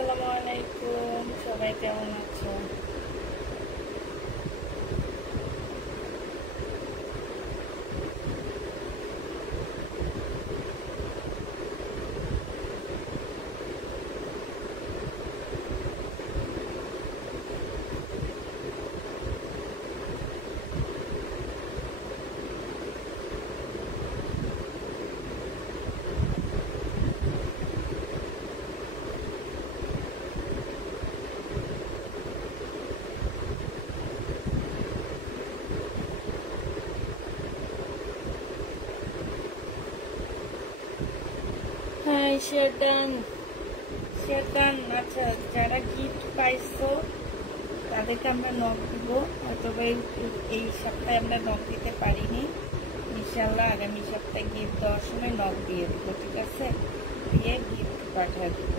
আসসালামু আলাইকুম, সবাই কেমন আছো? হ্যাঁ, শেয়ার ডান। আচ্ছা, যারা গিফট পাইছো তাদেরকে আমরা নক দিব, তবে এই সপ্তাহে আমরা নক দিতে পারিনি। ইনশাল্লাহ আগামী সপ্তাহে গিফট দেওয়ার সময় নক দিয়ে দিব, ঠিক আছে? দিয়ে গিফট পাঠিয়ে দিব।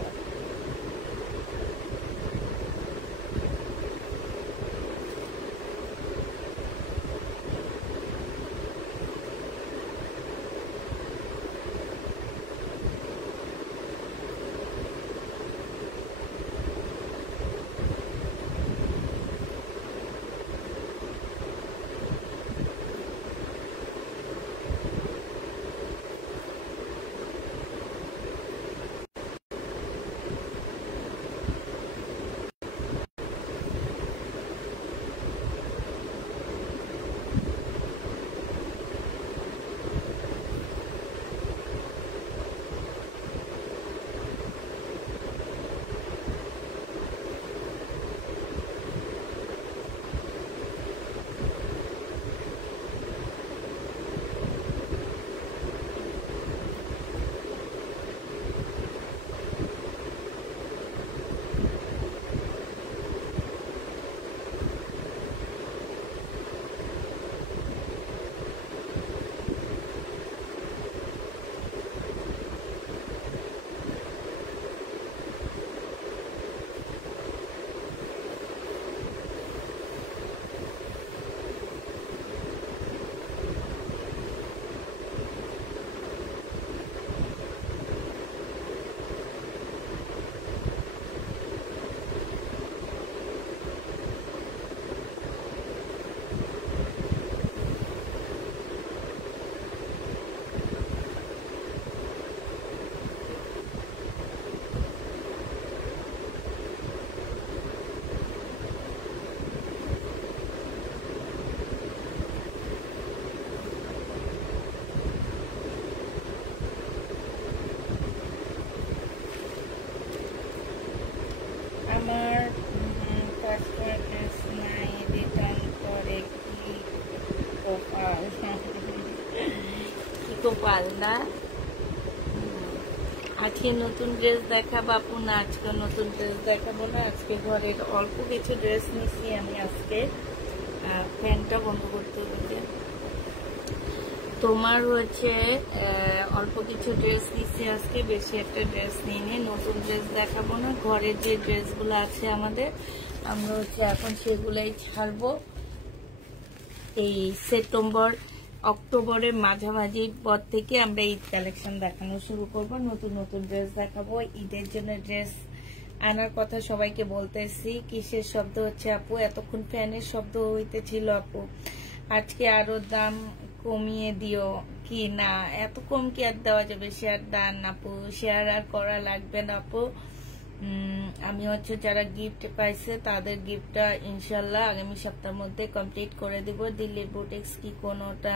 আমার পাসপোর্ট নাই, রিটার্ন করে কি কপাল! কি কপাল না! আজকে নতুন ড্রেস দেখাবো আপু? না, আজকে নতুন ড্রেস দেখাবো না। আজকে ঘরের অল্প কিছু ড্রেস নিছি আমি আজকে। ফ্যানটা বন্ধ করতে হবে। তোমার হচ্ছে অল্প কিছু ড্রেস নিচ্ছি আজকে, বেশি একটা ড্রেস নিয়ে নতুন ড্রেস দেখাবো না। ঘরের যে ড্রেসগুলো আছে আমাদের, আমরা হচ্ছে এখন সেগুলাই ছাড়বো। এই সেপ্টেম্বর অক্টোবরের মাঝামাঝি পর থেকে আমরা ঈদ কালেকশন দেখানো শুরু করব, নতুন নতুন ড্রেস দেখাবো। ঈদের জন্য ড্রেস আনার কথা সবাইকে বলতেছি। কিসের শব্দ হচ্ছে আপু? এতক্ষণ ফ্যানের শব্দ হইতেছিল আপু। আজকে আরো দাম কমিয়ে দিও কি? না, এত কম কি আর দেওয়া যাবে? শেয়ার ডান আপু, শেয়ার আর করা লাগবে না আপু। আমি হচ্ছে যারা গিফট পাইছে তাদের গিফটটা ইনশাল্লাহ আগামী সপ্তাহের মধ্যে কমপ্লিট করে দিব। দিল্লির বুটিক্স কি কোনোটা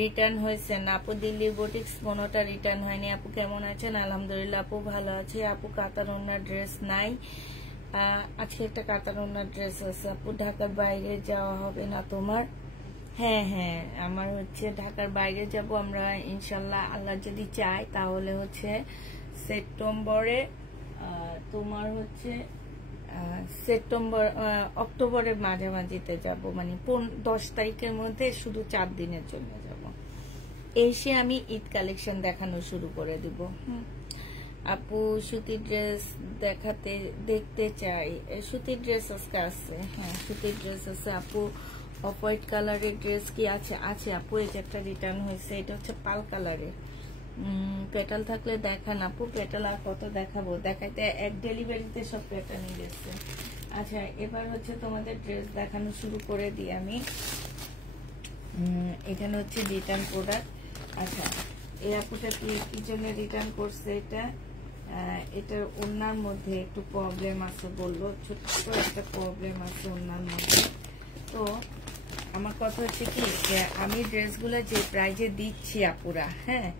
রিটার্ন হয়েছে? না আপু, দিল্লির বুটিক্স কোনোটা রিটার্ন হয়নি। আপু কেমন আছেন? আলহামদুলিল্লাহ আপু, ভালো আছে। আপু কাতার ওড়নার ড্রেস নাই, আজকে একটা কাতার ওড়নার ড্রেস আছে আপু। ঢাকার বাইরে যাওয়া হবে না তোমার? হ্যাঁ হ্যাঁ, আমার হচ্ছে ঢাকার বাইরে যাব আমরা ইনশাল্লাহ, আল্লাহ যদি চায় তাহলে হচ্ছে সেপ্টেম্বরে, তোমার হচ্ছে অক্টোবরের মাঝামাঝিতে যাব, মানে 10 তারিখের মধ্যে, শুধু 4 দিনের জন্য যাব। এসে আমি ঈদ কালেকশন দেখানো শুরু করে দিব। আপু সুতির ড্রেস দেখতে চাই। সুতির ড্রেস আজকে আছে, হ্যাঁ সুতির ড্রেস আছে আপু। অফ হোয়াইট কালারের ড্রেস কি আছে? আছে আপু, এই যে একটা রিটার্ন হয়েছে, এটা হচ্ছে পাল কালারের। পেটাল থাকলে দেখান আপু। পেটাল আর কত দেখাবো, দেখাইতে এক ডেলিভারিতে সব পেটাল নিয়ে গেছে। আচ্ছা এবার হচ্ছে তোমাদের ড্রেস দেখানো শুরু করে দিই আমি। এখানে হচ্ছে রিটার্ন প্রোডাক্ট। আচ্ছা এই আপুটা কি জন্য রিটার্ন করছে, এটার ওনার মধ্যে একটু প্রবলেম আছে বললো, ছোট্ট একটা প্রবলেম আছে ওনার মধ্যে। তো আমার কথা হচ্ছে কি যে আমি ড্রেসগুলো যে প্রাইজে দিচ্ছি আপুরা, হ্যাঁ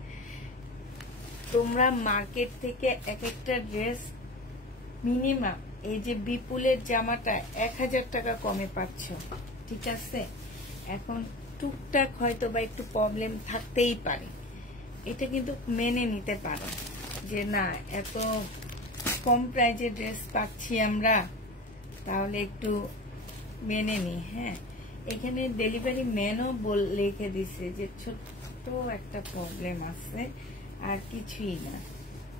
তোমরা মার্কেট থেকে এক একটা ড্রেস মিনিমাম এই যে বিপুলের জামাটা 1000 টাকা কমে পাচ্ছ, ঠিক আছে। এখন টুকটাক হয়তো বা একটু প্রবলেম থাকতেই পারে, এটা কিন্তু মেনে নিতে পারো যে না এত কম প্রাইজে ড্রেস পাচ্ছি আমরা, তাহলে একটু মেনে নি। হ্যাঁ এখানে ডেলিভারি ম্যানও লিখে দিছে যে ছোট্ট একটা প্রবলেম আছে আর কিছুই না।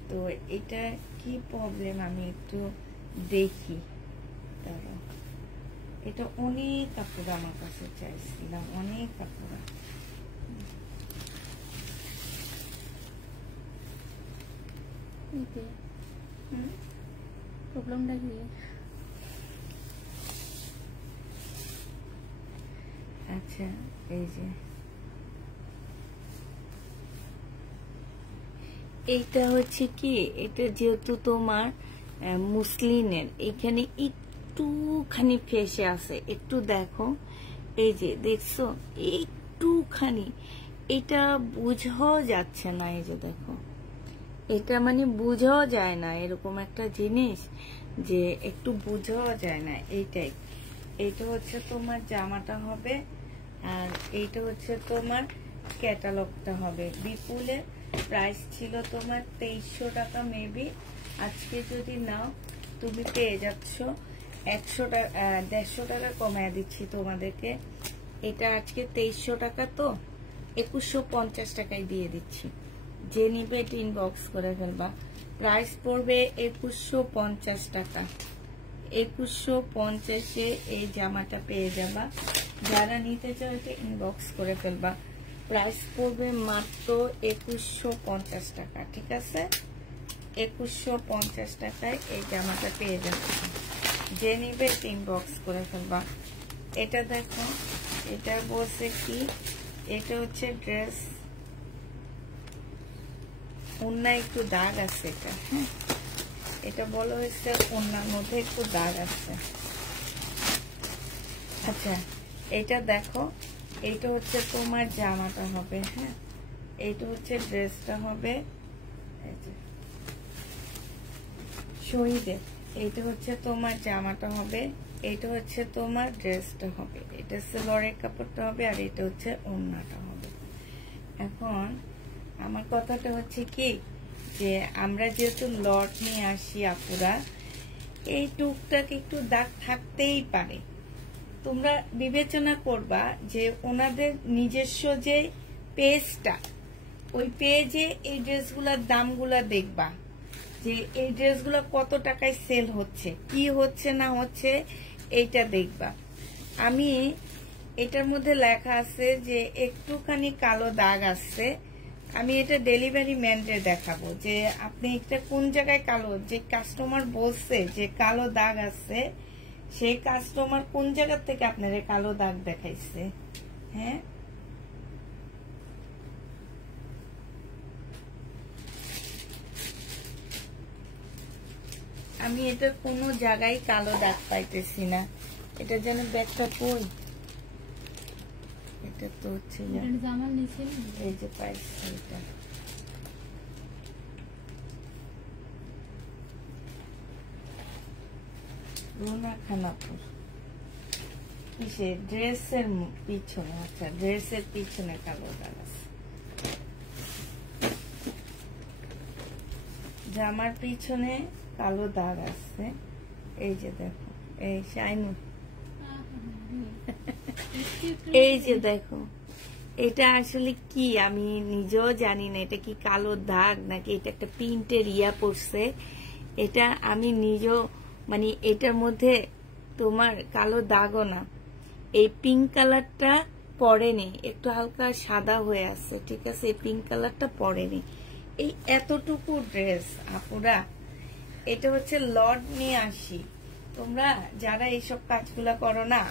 তো এটা কি প্রবলেম আমি একটু দেখি, দাঁড়াও। এটা অনেক কাপড় আমার কাছে চাইছিলাম, অনেক কাপড়। প্রবলেমটা কি? আচ্ছা এই যে এইটা হচ্ছে কি, এটা যেহেতু তোমার মুসলিনের এখানে একটুখানি ফেসে আছে, একটু দেখো এই যে দেখছো একটুখানি, এটা বুঝাও যাচ্ছে না। এই যে দেখো এটা মানে বুঝাও যায় না, এরকম একটা জিনিস যে একটু বুঝাও যায় না। এইটাই, এইটা হচ্ছে তোমার জামাটা হবে আর এইটা হচ্ছে তোমার ক্যাটালগটা হবে। বিপুলের প্রাইস ছিল তোমার 2300 টাকা মেবি, আজকে যদি নাও তুমি পেয়ে যাচ্ছ 100 টাকা, 150 টাকা কমায় দিচ্ছি তোমাদেরকে। এটা আজকে 2300 টাকা, তো 2150 টাকায় দিয়ে দিচ্ছি। যে নিবে ইনবক্স করে ফেলবা, প্রাইস পড়বে 2150 টাকা। 2150-এ এই জামাটা পেয়ে যাবা। যারা নিতে চাও এটা ইনবক্স করে ফেলবা, প্রাইস পড়বে মাত্র 2150 টাকা, ঠিক আছে। 2150 টাকায় এই জামাটা পেয়ে যাচ্ছে। যে নিবে ইনবক্স করে ফেলবা। এটা দেখো, এটা বলছে কি, এটা হচ্ছে ড্রেস, ওন্না একটু দাগ আছে এটা, হ্যাঁ এটা বলা হয়েছে ওন্নার মধ্যে একটু দাগ আছে। আচ্ছা এটা দেখো, এইটা হচ্ছে তোমার জামাটা হবে, হ্যাঁ এইটা হচ্ছে ড্রেসটা হবে শহীদে। এইটা হচ্ছে তোমার জামাটা হবে, এইটা হচ্ছে তোমার ড্রেসটা হবে, এটা সেলরের কাপড়টা হবে আর এটা হচ্ছে ওড়নাটা হবে। এখন আমার কথাটা হচ্ছে কি যে আমরা যেহেতু লট নিয়ে আসি আপুরা, এই টুকটাক একটু দাগ থাকতেই পারে। তোমরা বিবেচনা করবা যে ওনাদের নিজস্ব যে পেজটা, ওই পেজে এই ড্রেসগুলোর দামগুলা দেখবা যে এই ড্রেসগুলো কত টাকায় সেল হচ্ছে, কি হচ্ছে না হচ্ছে এইটা দেখবা। আমি এটার মধ্যে লেখা আছে যে একটুখানি কালো দাগ আছে, আমি এটা ডেলিভারি ম্যানকে দেখাবো যে আপনি এটা কোন জায়গায় কালো, যে কাস্টমার বলছে যে কালো দাগ আছে সেই কাস্টমার কোন জায়গা থেকে আপনার কালো দাগ দেখাইছে। হ্যাঁ আমি এটা কোনো জায়গায় কালো দাগ পাইতেছি না, এটা যেন ব্যাগটা কই, এটা তো হচ্ছে এই যে পাইছি, এটা রুনা খানাপুর কিসে, ড্রেসের পিছনে। আচ্ছা ড্রেসের পিছনে কালো দাগ আছে, জামার পিছনে কালো দাগ আছে। এই যে দেখো, এই শাইনু, এই যে দেখো এটা আসলে কি আমি নিজেও জানি না, এটা কি কালো দাগ নাকি এটা একটা প্রিন্টের ইয়া পড়ছে, এটা আমি নিজেও মানে এটার মধ্যে তোমার কালো দাগও না, এই পিঙ্ক কালারটা পড়েনি, একটু হালকা সাদা হয়ে আছে, ঠিক আছে, এই পিঙ্ক কালারটা পড়েনি। এই এতটুকু ড্রেস আপুরা, এটা হচ্ছে লট নিয়ে আসি। তোমরা যারা এইসব কাজগুলা করো না,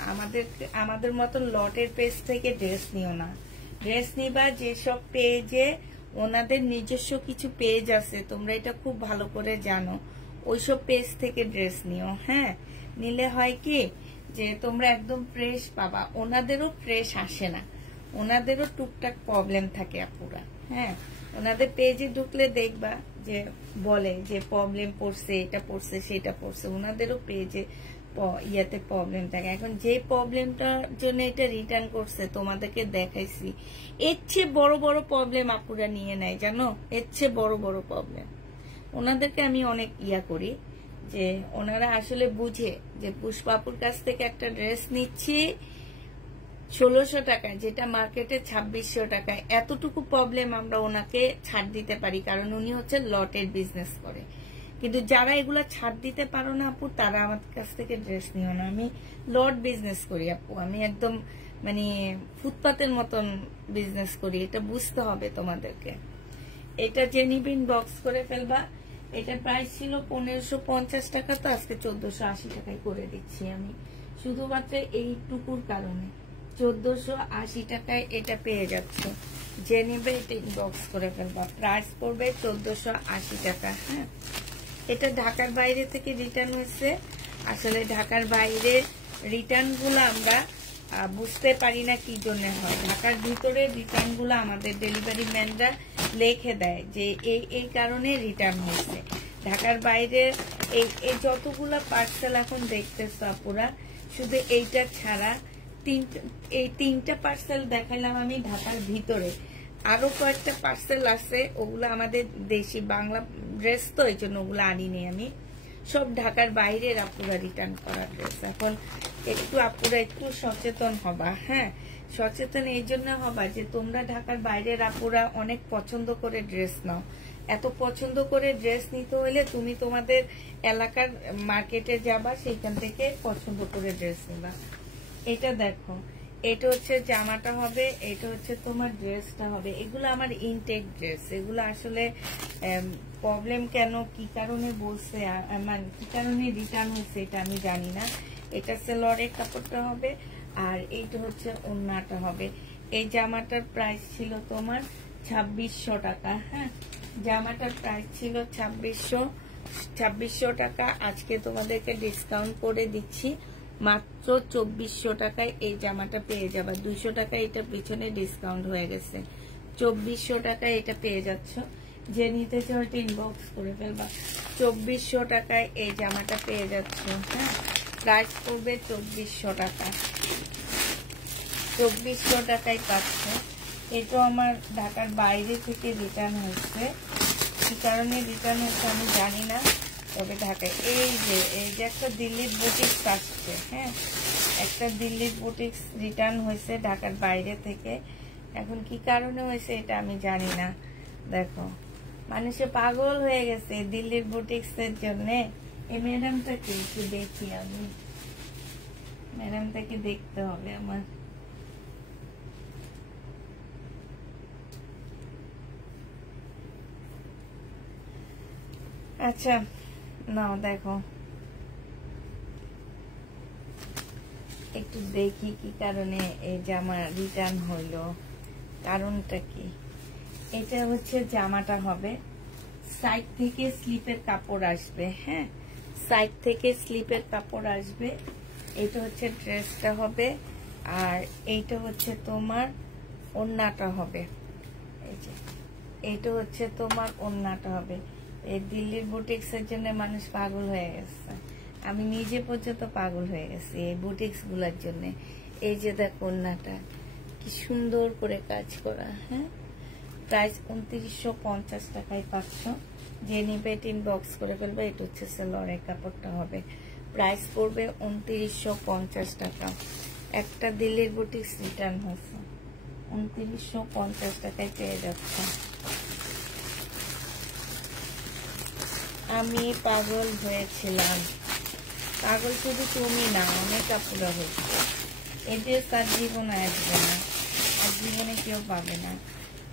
আমাদের মতন লটের পেজ থেকে ড্রেস নিও না। ড্রেস নিবা যেসব পেজে ওনাদের নিজস্ব কিছু পেজ আছে, তোমরা এটা খুব ভালো করে জানো, ওইসব পেজ থেকে ড্রেস নিও। হ্যাঁ, নিলে হয় কি যে তোমরা একদম ফ্রেশ পাবা। ওনাদেরও ফ্রেশ আসে না, ওনাদেরও টুকটাক প্রবলেম থাকে আপুরা। হ্যাঁ, ওনাদের পেজে ঢুকলে দেখবা যে বলে যে প্রবলেম পড়ছে, এটা পড়ছে, সেটা পড়ছে, ওনাদেরও পেজে ইয়াতে প্রবলেম থাকে। এখন যে প্রবলেমটার জন্য এটা রিটার্ন করছে তোমাদেরকে দেখাইছি, এর চেয়ে বড় বড় প্রবলেম আপুরা নিয়ে নেয় জানো, এর চেয়ে বড় বড় প্রবলেম। ওনাদেরকে আমি অনেক করি যে ওনারা আসলে বুঝে যে পুষ্পাপুর কাছ থেকে একটা ড্রেস নিচ্ছি 1600 টাকায়, যেটা মার্কেটে 2600 টাকায়। এতটুকু প্রবলেম আমরা ওনাকে ছাড় দিতে পারি, কারণ উনি হচ্ছে লটের বিজনেস করে। কিন্তু যারা এগুলা ছাড় দিতে পারো না আপু, তারা আমার কাছ থেকে ড্রেস নিও না। আমি লট বিজনেস করি আপু, আমি একদম মানে ফুটপাতের মতন বিজনেস করি, এটা বুঝতে হবে তোমাদেরকে। এটা জেনিবিন বক্স করে ফেলবা। এটার প্রাইস ছিল 1550 টাকা, তো আজকে 1480 টাকায় করে দিচ্ছি আমি, শুধুমাত্র এইটুকুর কারণে। 1480 টাকায় এটা পেয়ে যাচ্ছে। যে নেবে এটা ইনবক্স করে ফেলবা। প্রাইস পড়বে 1480 টাকা। হ্যাঁ, এটা ঢাকার বাইরে থেকে রিটার্ন হয়েছে। আসলে ঢাকার বাইরে রিটার্ন গুলো আমরা বুঝতে পারি না কি জন্য হয়। ঢাকার ভিতরে রিটার্ন গুলো আমাদের ডেলিভারি ম্যানরা লিখে দেয় যে এই কারণে রিটার্ন হয়েছে। ঢাকার বাইরে এই যতগুলা পার্সেল এখন দেখতেছো আপুরা, শুধু এইটা ছাড়া এই তিনটা পার্সেল দেখাইলাম আমি ঢাকার ভিতরে। আরো কয়েকটা পার্সেল আছে, ওগুলো আমাদের দেশি বাংলা ড্রেস, তো এই জন্য ওগুলো আনিনি আমি। সব ঢাকার বাইরের আপুরা রিটার্ন করা ড্রেস। এখন একটু আপুরা একটু সচেতন হবা। হ্যাঁ, সচেতন এই জন্য হবা যে তোমরা ঢাকার বাইরের আপুরা অনেক পছন্দ করে ড্রেস নাও। এত পছন্দ করে ড্রেস নিতে হলে তুমি তোমাদের এলাকার মার্কেটে যাবা, সেইখান থেকে পছন্দ করে ড্রেস নিবা। এটা দেখো, এটা হচ্ছে জামাটা হবে, এটা হচ্ছে তোমার ড্রেসটা হবে। এগুলো আমার ইনটেক ড্রেস। এগুলো আসলে প্রবলেম কেন, কি কারণে বলছে, মানে কি কারণে রিটার্ন হয়েছে এটা আমি জানি না। এটা সেলরের কাপড়টা হবে, আর এইটা হচ্ছে ওড়নাটা হবে। এই জামাটার প্রাইস ছিল তোমার 2600 টাকা। হ্যাঁ, জামাটার প্রাইস ছিল 2600 টাকা। আজকে তোমাদেরকে ডিসকাউন্ট করে দিচ্ছি মাত্র 2400 টাকায় এই জামাটা পেয়ে যাবা। 200 টাকা এটা পিছনে ডিসকাউন্ট হয়ে গেছে। 2400 টাকায় এটা পেয়ে যাচ্ছ। যে নিতে চাও এটা ইনবক্স করে ফেলবা। 2400 টাকায় এই জামাটা পেয়ে যাচ্ছ। হ্যাঁ, প্রাইস পড়বে 2400 টাকা। 2400 টাকায় পাচ্ছ। এটা আমার ঢাকার বাইরে থেকে রিটার্ন হয়েছে। কি কারণে রিটার্ন হয়েছে আমি জানি না, তবে ঢাকায় এই যে একটা দিল্লির বুটিক্স আসছে। হ্যাঁ, একটা দিল্লির বুটিক্স রিটার্ন হয়েছে ঢাকার বাইরে থেকে। এখন কি কারণে হয়েছে এটা আমি জানি না। দেখো, মানুষে পাগল হয়ে গেছে দিল্লির বুটিক্স এর জন্য। এই ম্যাডামটাকে একটু দেখি আমি, ম্যাডামটাকে দেখতে হবে আমার। আচ্ছা নাও দেখো, একটু দেখি কি কারণে এই জামা রিটার্ন হইলো, কারণটা কি। এটা হচ্ছে জামাটা হবে, সাইড থেকে স্লিপের কাপড় আসবে। হ্যাঁ, সাইড থেকে স্লিপের কাপড় আসবে। এটা হচ্ছে ড্রেসটা হবে, আর এইটা হচ্ছে তোমার ওড়নাটা হবে। এই যে এইটা হচ্ছে তোমার ওড়নাটা হবে। এই দিল্লির বুটিক্স এর জন্য মানুষ পাগল হয়ে গেছে। আমি নিজে পর্যন্ত পাগল হয়ে গেছি এই বুটিক্স গুলার জন্য। এই যে দেখো ওড়নাটা কি সুন্দর করে কাজ করা। হ্যাঁ, প্রাইস 2950 টাকায় পাচ্ছ। যে নিবে ইনবক্স করে ফেলবে। এটা হচ্ছে সেলরের কাপড়টা হবে। প্রাইস পড়বে 2950 টাকা। একটা দিল্লির বুটিক্স রিটার্ন হয়েছে, 2950 টাকায় পেয়ে যাচ্ছে। আমি পাগল হয়েছিলাম। পাগল শুধু তুমি না, অনেক আপুরা হয়েছে। এই ড্রেস আর জীবনে আসবে না, আর জীবনে কেউ পাবে না।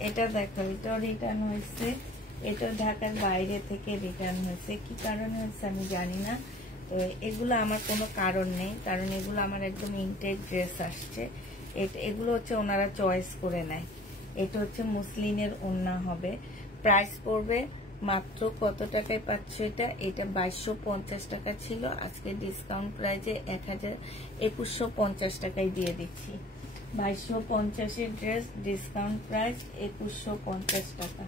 এটা দেখো, এটাও রিটার্ন হয়েছে। এটা ঢাকার বাইরে থেকে রিটার্ন হয়েছে, কি কারণে হয়েছে আমি জানি না। তো এগুলো আমার কোনো কারণ নেই, কারণ এগুলো আমার একদম ইনটেক ড্রেস আসছে। এগুলো হচ্ছে ওনারা চয়েস করে নেয়। এটা হচ্ছে মুসলিনের ওড়না হবে, প্রাইস পড়বে মাত্র কত টাকায় পাচ্ছ এটা? এটা 2250 টাকা ছিল, আজকে ডিসকাউন্ট প্রাইজে 2150 টাকায় দিয়ে দিচ্ছি। 2250-এর ড্রেস, ডিসকাউন্ট প্রাইস 2150 টাকা।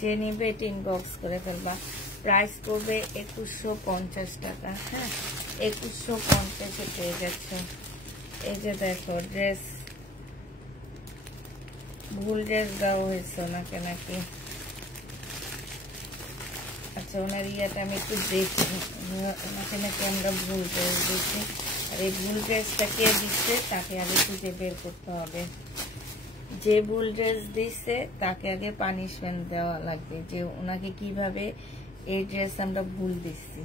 যে নেবে এটা ইনবক্স করে ফেলবা। প্রাইস পড়বে 2150 টাকা। হ্যাঁ, 2150-এ পেয়ে যাচ্ছে। এই যে দেখো ড্রেস, ভুল ড্রেস দেওয়া হয়েছে ওনাকে নাকি। আচ্ছা, ওনার ইয়াটা আমি একটু দেখি, ওনাকে নাকি আমরা ভুল ড্রেস দিচ্ছি। আর এই ভুল ড্রেসটা কে দিচ্ছে তাকে আগে খুঁজে বের করতে হবে। যে ভুল ড্রেস দিচ্ছে তাকে আগে পানিশমেন্ট দেওয়া লাগবে, যে ওনাকে কিভাবে এই ড্রেস আমরা ভুল দিচ্ছি।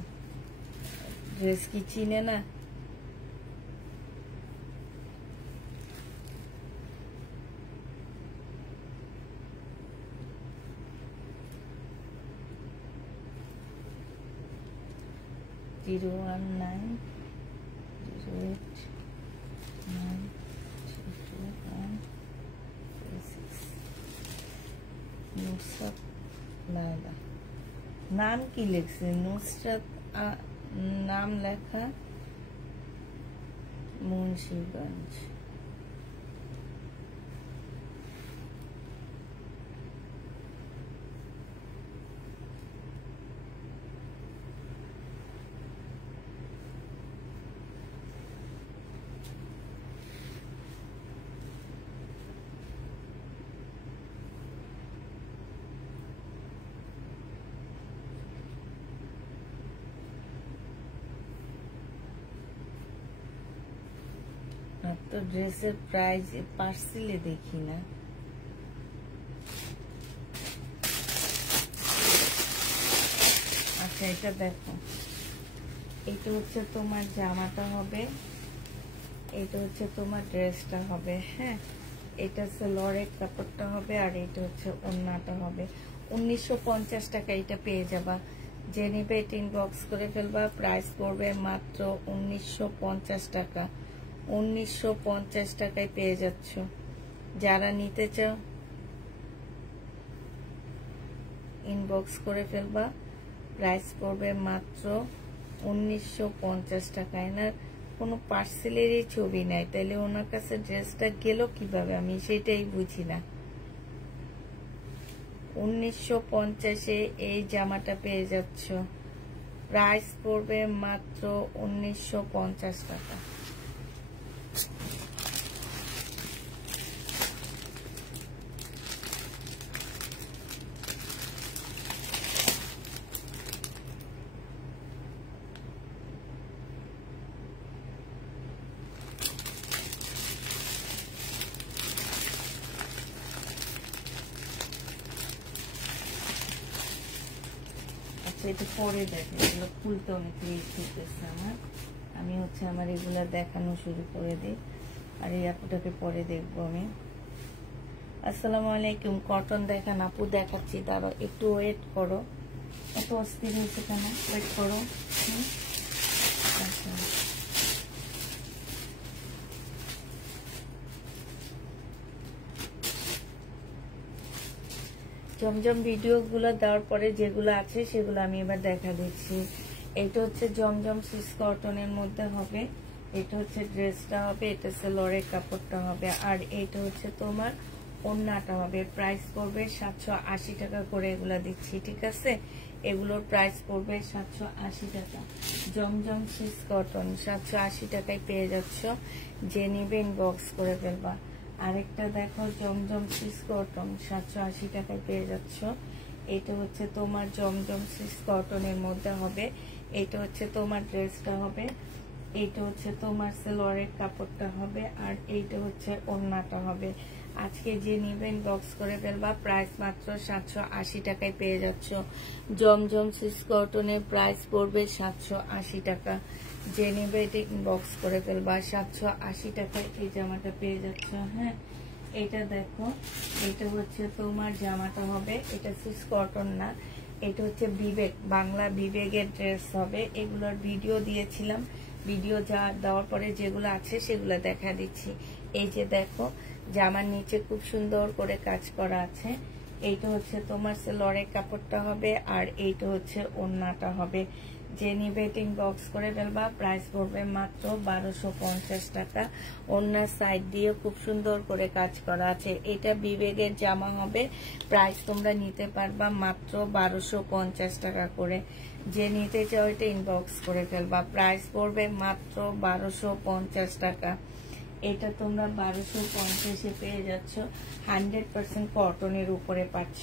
ড্রেস কি চিনে না? জিরো 1908921336 নাম কি লিখছে? নুসরাত নাম লেখা, মুন্সিগঞ্জ। তো ড্রেসের প্রাইস পার্সেলে দেখি না। আচ্ছা, এটা দেখো, এটা হচ্ছে তোমার জামাটা হবে, এটা হচ্ছে তোমার ড্রেসটা হবে। হ্যাঁ, এটা সালোয়ারের কাপড়টা হবে, আর এটা হচ্ছে ওড়নাটা হবে। 1950 টাকা এটা পেয়ে যাবা। যে নেবে এটা ইনবক্স করে ফেলবা। প্রাইস পড়বে মাত্র 1950 টাকা। 1950 টাকায় পেয়ে যাচ্ছ। যারা নিতে চাও ইনবক্স করে ফেলবা। প্রাইস পড়বে মাত্র 1950 টাকায়। না কোনো পার্সেলেরই ছবি নাই, তাহলে ওনার কাছে ড্রেসটা গেল কিভাবে আমি সেটাই বুঝি না। 1950-এ এই জামাটা পেয়ে যাচ্ছ। প্রাইস পড়বে মাত্র 1950 টাকা। এটা পরে দেখে, এগুলো খুলতে অনেক লেট হইতেছে আমার। আমি হচ্ছে আমার এগুলা দেখানো শুরু করে দিই, আর এই আপুটাকে পরে দেখবো আমি। আসসালামু আলাইকুম। কটন দেখান আপু, দেখাচ্ছি, দাঁড়াও একটু ওয়েট করো। এত অস্থির হয়েছে কেন? ওয়েট করো। আচ্ছা, জমজম ভিডিওগুলো দেওয়ার পরে যেগুলো আছে সেগুলো আমি এবার দেখা দিচ্ছি। এটা হচ্ছে জমজম সিস কটনের মধ্যে হবে, এটা হচ্ছে ড্রেসটা হবে, এটা সালোয়ারের কাপড়টা হবে, আর এটা হচ্ছে তোমার ওড়নাটা হবে। প্রাইস পড়বে 780 টাকা করে এগুলা দিচ্ছি, ঠিক আছে? এগুলোর প্রাইস পড়বে 780 টাকা। জমজম সিস কটন 780 টাকায় পেয়ে যাচ্ছ। যে নিবে ইনবক্স করে ফেলবা। আরেকটা দেখো, জমজম সিস কটন 780 টাকায় পেয়ে যাচ্ছ। এটা হচ্ছে তোমার জমজম সিস কটনের মধ্যে হবে, এটা হচ্ছে তোমার ড্রেসটা হবে, এইটা হচ্ছে তোমার সালোয়ারের কাপড়টা হবে, আর এইটা হচ্ছে ওড়নাটা হবে। আজকে যে নিবেন বক্স করে ফেলবা। প্রাইস মাত্র 780 টাকায় পেয়ে যাচ্ছ। জমজম সিস কটনের প্রাইস পড়বে 780 টাকা। যে নিবে এটা বক্স করে ফেলবা। 780 টাকায় এই জামাটা পেয়ে যাচ্ছ। হ্যাঁ, এটা দেখো, এটা হচ্ছে তোমার জামাটা হবে, এটা সুইস কটন না, এটা হচ্ছে বিবেক, বাংলা বিবেকের ড্রেস হবে। এগুলোর ভিডিও দিয়েছিলাম, ভিডিও যা দেওয়ার পরে যেগুলো আছে সেগুলো দেখা দিচ্ছি। এই যে দেখো, জামার নিচে খুব সুন্দর করে কাজ করা আছে। এইটা হচ্ছে তোমার সেলরের কাপড়টা হবে, আর এইটা হচ্ছে ওড়নাটা হবে। যে নিবে বক্স করে ফেলবা। প্রাইস পড়বে মাত্র 1250 টাকা। ওড়নার সাইড দিয়ে খুব সুন্দর করে কাজ করা আছে। এটা বিবেকের জামা হবে, প্রাইস তোমরা নিতে পারবা মাত্র 1250 টাকা করে। যে নিতে চাও এটা ইনবক্স করে ফেলবা। প্রাইস পড়বে মাত্র 1250 টাকা। এটা তোমরা 1250-এ পেয়ে যাচ্ছ। 100% কটনের উপরে পাচ্ছ।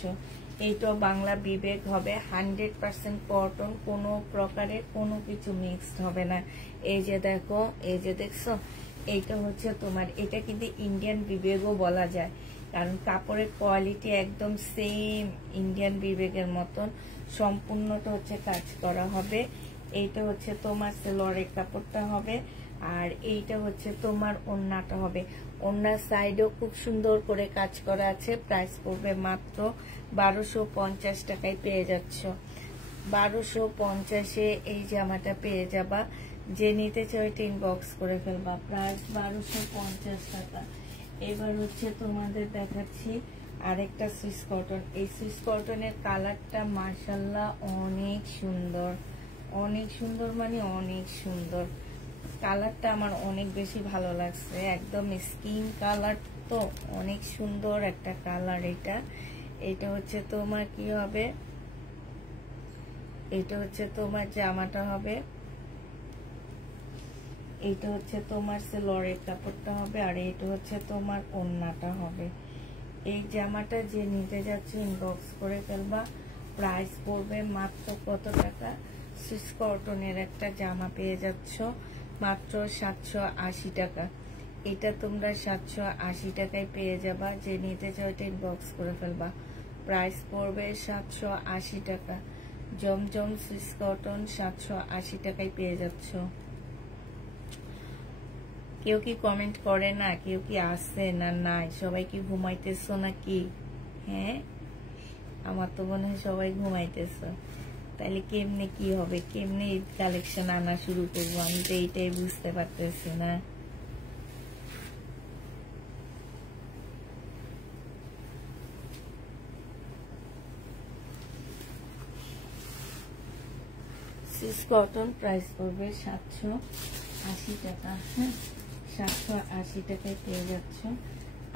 এইটা বাংলা বিবেক হবে, 100% কটন, কোনো প্রকারের কোনো কিছু মিক্সড হবে না। এই যে দেখো, এই যে দেখছো, এইটা হচ্ছে তোমার, এটা কিন্তু ইন্ডিয়ান বিবেকও বলা যায়, কারণ কাপড়ের কোয়ালিটি একদম সেম ইন্ডিয়ান বিবেকের মতন। সম্পূর্ণটা হচ্ছে কাজ করা হবে। এইটা হচ্ছে তোমার সেলরের কাপড়টা হবে, আর এইটা হচ্ছে তোমার ওড়নাটা হবে। ওড়নার সাইডেও খুব সুন্দর করে কাজ করা আছে। প্রাইস পড়বে মাত্র 1250 টাকায় পেয়ে যাচ্ছ। 1250-এ এই জামাটা পেয়ে যাবা। যে নিতে চাও এটা ইনবক্স করে ফেলবা। প্রাইস 1250 টাকা। এবার হচ্ছে তোমাদের দেখাচ্ছি আরেকটা সুইস কটন। এই সুইস কটনের কালারটা মাশাআল্লাহ অনেক সুন্দর, অনেক সুন্দর, মানে অনেক সুন্দর। কালারটা আমার অনেক বেশি ভালো লাগছে, একদম স্কিন কালার, তো অনেক সুন্দর একটা কালার। এটা হচ্ছে তোমার কি হবে, এটা হচ্ছে তোমার জামাটা হবে, এইটা হচ্ছে তোমার সেলরের কাপড়টা হবে, আর এটা হচ্ছে তোমার ওড়নাটা হবে। এই জামাটা যে নিতে যাচ্ছে ইনবক্স করে ফেলবা। প্রাইস পড়বে মাত্র কত টাকা? সুইস কটনের একটা জামা পেয়ে যাচ্ছ মাত্র 780 টাকা। এটা তোমরা 780 টাকায় পেয়ে যাবা। যে নিতে চাও এটা ইনবক্স করে ফেলবা। প্রাইস পড়বে 780 টাকা। জমজম সুইস কটন 780 টাকায় পেয়ে যাচ্ছ। কেউ কি কমেন্ট করে না? কেউ কি আসে না? নাই, সবাই কি ঘুমাইতেছো নাকি? হ্যাঁ, আমার তো মনে হয় সবাই ঘুমাইতেছ। তাহলে কেমনে কি হবে, কেমনে ঈদ কালেকশন আনা শুরু করবো, আমি তো এইটাই বুঝতে পারতেছি না। সুইস কটন প্রাইস পড়বে 780 টাকা। হ্যাঁ, 780 টাকায় পেয়ে যাচ্ছ।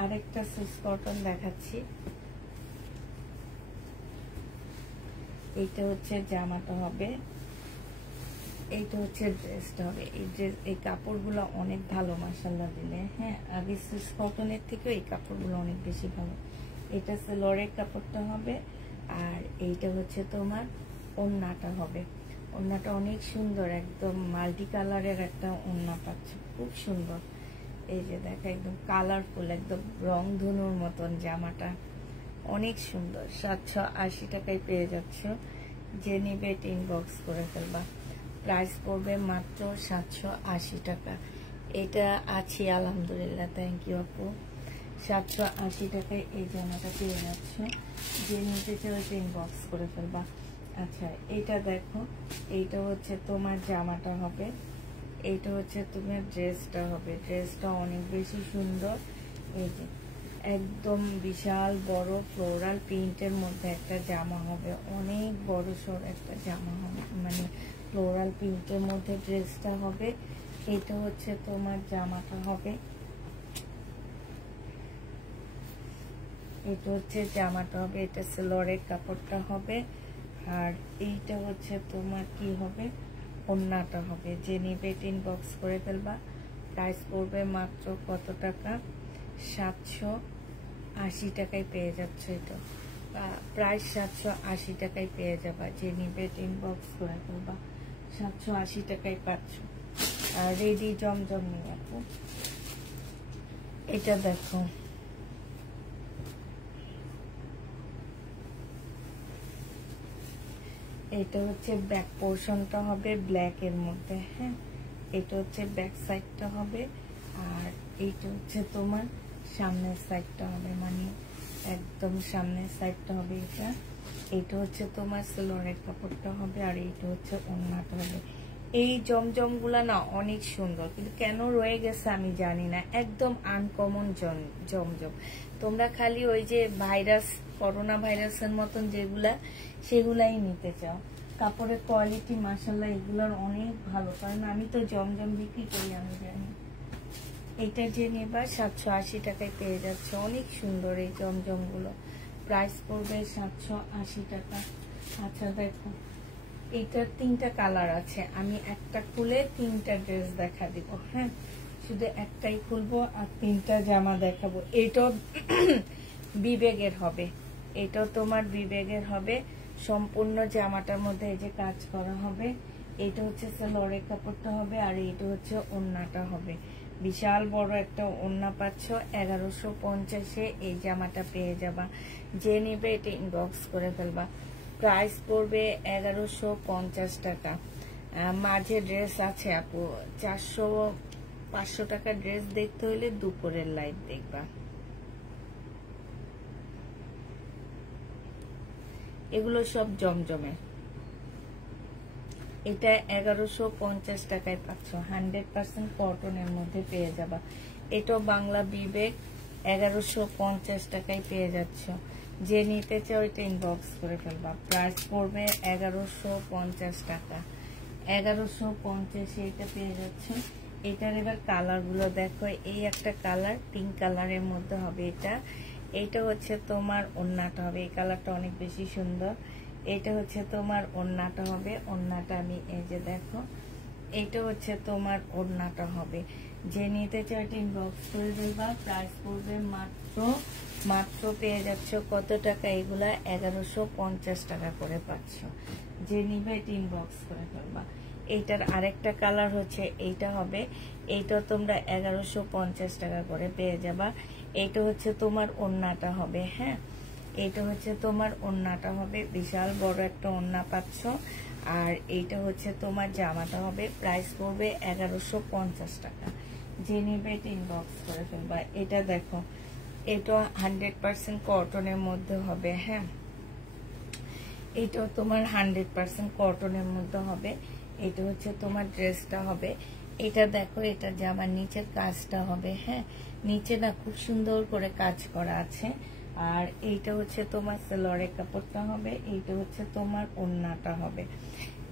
আরেকটা সুইস কটন দেখাচ্ছি। এইটা হচ্ছে জামাটা হবে, এইটা হচ্ছে ড্রেসটা হবে। এই কাপড়গুলো অনেক ভালো মাশাআল্লাহ দিলে। হ্যাঁ, আগে সুইস কটনের থেকে এই কাপড়গুলো অনেক বেশি ভালো। এটা সেলরের কাপড়টা হবে, আর এইটা হচ্ছে তোমার ওড়নাটা হবে। ওড়নাটা অনেক সুন্দর, একদম মাল্টি কালারের একটা ওড়না পাচ্ছ, খুব সুন্দর। এই যে দেখো, একদম কালারফুল, একদম রং ধনুর মতন জামাটা, অনেক সুন্দর। 780 টাকায় পেয়ে যাচ্ছ। যে নিবে এটা ইনবক্স করে ফেলবা। প্রাইস পড়বে মাত্র 780 টাকা। এটা আছি আলহামদুলিল্লাহ, থ্যাংক ইউ আপু। 780 টাকায় এই জামাটা পেয়ে যাচ্ছ। যে নিতে চাও এটা ইনবক্স করে ফেলবা। আচ্ছা, এটা দেখো, এইটা হচ্ছে তোমার জামাটা হবে, এইটা হচ্ছে তোমার ড্রেসটা হবে। ড্রেসটা অনেক বেশি সুন্দর। এই যে একদম বিশাল বড় ফ্লোরাল প্রিন্টের মধ্যে একটা জামা হবে, অনেক বড় সড় একটা জামা হবে, মানে ফ্লোরাল প্রিন্টের মধ্যে ড্রেসটা হবে। এটা হচ্ছে তোমার জামাটা হবে, এটা হচ্ছে জামাটা হবে, এটা সেলরের কাপড়টা হবে, আর এইটা হচ্ছে তোমার কি হবে, ওড়নাটা হবে। যে নিবে ইনবক্স করে ফেলবা। প্রাইস পড়বে মাত্র কত টাকা? 780 টাকায় পেয়ে যাচ্ছ। এটা প্রাইস 780 টাকায় পেয়ে যাবা। যে নিবে ইনবক্স করে ফেলবা। 780 টাকায় পাচ্ছ। আর রেডি জমজম নিয়ে আপু। এটা দেখো, এটা হচ্ছে ব্যাক পোর্শনটা হবে ব্ল্যাক এর মধ্যে। হ্যাঁ, এটা হচ্ছে ব্যাক সাইডটা হবে, আর এইটা হচ্ছে তোমার সামনের সাইডটা হবে, মানে একদম সামনের সাইডটা হবে এটা। এটা হচ্ছে তোমার সেলোয়ারের কাপড়টা হবে, আর এইটা হচ্ছে ওড়নাটা হবে। এই জমজম গুলা না অনেক সুন্দর, কিন্তু কেন রয়ে গেছে আমি জানি না, একদম আনকমন জমজম। তোমরা খালি ওই যে ভাইরাস, করোনা ভাইরাসের মতন যেগুলা, সেগুলাই নিতে চাও। কাপড়ের কোয়ালিটি মাশাআল্লাহ এগুলোর অনেক ভালো, কারণ আমি তো জমজম বিক্রি করি, আমি জানি। এটা যে নেবা 780 টাকায় পেয়ে যাচ্ছে, অনেক সুন্দর এই জমজম গুলো। প্রাইস পড়বে 780 টাকা। আচ্ছা দেখো, এইটার 3টা কালার আছে, আমি একটা খুলে 3টা ড্রেস দেখা দিব। হ্যাঁ, শুধু একটাই খুলবো আর 3টা জামা দেখাবো। এইটাও বিবেগের হবে, এটাও তোমার বিবেগের হবে। সম্পূর্ণ জামাটার মধ্যে এই যে কাজ করা হবে। এটা হচ্ছে সালোয়ারের কাপড়টা হবে, আর এইটা হচ্ছে ওড়নাটা হবে। বিশাল বড় একটা ওড়না পাচ্ছ 1150-এ এই জামাটা পেয়ে যাবা। যে নেবে এটা ইনবক্স করে ফেলবা। প্রাইস পড়বে 1150 টাকা। মাঝে ড্রেস আছে আপু, 400-500 টাকা ড্রেস দেখতে হলে দুপুরের লাইভ দেখবা। এগুলো সব জমজমে। এটা 1150 টাকায় পাচ্ছ, 100% কটনের মধ্যে পেয়ে যাবা। এটাও বাংলা বিবেক, 1150 টাকায় পেয়ে যাচ্ছ। যে নিতে চাও এটা ইনবক্স করে ফেলবা। প্রাইস পড়বে 1150 টাকা। 1150 এটা পেয়ে যাচ্ছ। এটার এবার কালার গুলো দেখো, এই একটা কালার পিঙ্ক কালারের মধ্যে হবে এটা। এইটা হচ্ছে তোমার ওড়নাটা হবে, এই কালারটা অনেক বেশি সুন্দর। এটা হচ্ছে তোমার ওড়নাটা হবে, ওড়নাটা আমি এই যে দেখো, এটা হচ্ছে তোমার ওড়নাটা হবে। যে নিতে চাও এটা ইনবক্স করে দেবা। প্রাইস পড়বে মাত্র পেয়ে যাচ্ছ কত টাকা, এগুলা 1150 টাকা করে পাচ্ছ। যে নিবে এটা ইনবক্স করে ফেলবা। এইটার আরেকটা কালার হচ্ছে এইটা হবে, এইটা তোমরা 1150 টাকা করে পেয়ে যাবা। এইটা হচ্ছে তোমার ওড়নাটা হবে। হ্যাঁ, এইটা হচ্ছে তোমার ওড়নাটা হবে, বিশাল বড় একটা ওড়না পাচ্ছ। আর এইটা হচ্ছে তোমার জামাটা হবে। প্রাইস পড়বে 1150 টাকা। যে নিবে এটা ইনবক্স করে ফেলবা। এটা দেখো, এটা 100% কটনের মধ্যে হবে। হ্যাঁ, এটাও তোমার 100% কটনের মধ্যে হবে। এটা হচ্ছে তোমার ড্রেসটা হবে। এটা দেখো, এটা জামার নিচের কাজটা হবে। হ্যাঁ, নিচে না খুব সুন্দর করে কাজ করা আছে। আর এইটা হচ্ছে তোমার সালোয়ারের কাপড়টা হবে, এইটা হচ্ছে তোমার ওড়নাটা হবে।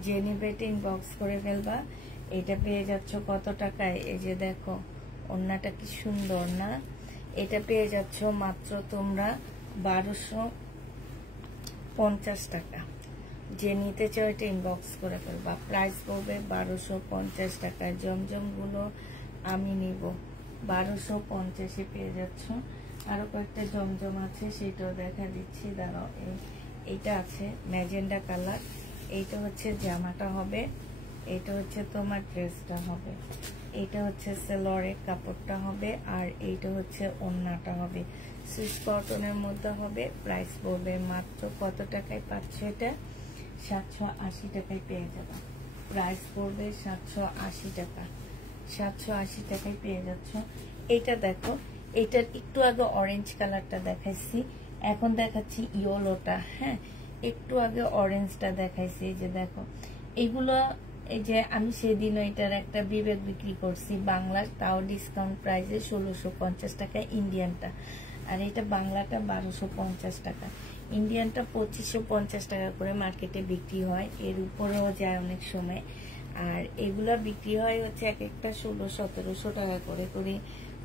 যে নিবে এটা ইনবক্স করে ফেলবা। এটা পেয়ে যাচ্ছ কত টাকায়, এই যে দেখো ওড়নাটা কি সুন্দর না। এটা পেয়ে যাচ্ছ মাত্র তোমরা 1250 টাকা। যে নিতে চাও এটা ইনবক্স করে ফেলবা। প্রাইস পড়বে 1250 টাকা। জমজম গুলো আমি নিব 1250-এ পেয়ে যাচ্ছ। আরো কয়েকটা জমজম আছে, সেটাও দেখা দিচ্ছি, দাঁড়াও। এইটা আছে ম্যাজেন্ডা কালার, এইটা হচ্ছে জামাটা হবে, এইটা হচ্ছে তোমার ড্রেসটা হবে, এইটা হচ্ছে সালোয়ারের কাপড়টা হবে, আর এইটা হচ্ছে ওড়নাটা হবে। সুইস কটনের মধ্যে হবে। প্রাইস পড়বে মাত্র কত টাকায় পাচ্ছ এটা, 780 টাকায় পেয়ে যাবে। প্রাইস পড়বে 780 টাকা। 780 টাকায় পেয়ে যাচ্ছ। এইটা দেখো, এইটার একটু আগে অরেঞ্জ কালারটা দেখাইছি, এখন দেখাচ্ছি ইয়েলোটা। হ্যাঁ, একটু আগে অরেঞ্জটা দেখাইছি। এই যে দেখো, এগুলো এই যে আমি সেদিনও এটার একটা বিবেক বিক্রি করছি বাংলার, তাও ডিসকাউন্ট প্রাইসে 1650 টাকা ইন্ডিয়ানটা। আর এটা বাংলাটা 1250 টাকা। ইন্ডিয়ানটা 2550 টাকা করে মার্কেটে বিক্রি হয়, এর উপরেও যায় অনেক সময়। আর এগুলা বিক্রি হয় হচ্ছে এক একটা 1600-1700 টাকা করে করে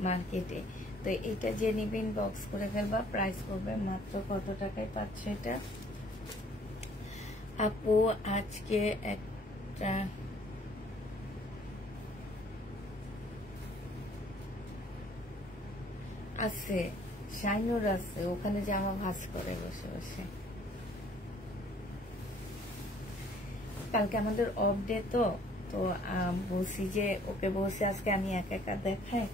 মার্কেটে। তো এটা যে নিবেন বক্স করে ফেলবা। প্রাইস করবে মাত্র কত টাকায় পাচ্ছ এটা আপু। আজকে একটা আছে, শাইনুর আছে, ওখানে জামা ভাঁজ করে বসে বসে। কালকে আমাদের অফ ডে, তো বলছি যে ওকে বসে আজকে আমি একা একা দেখাই,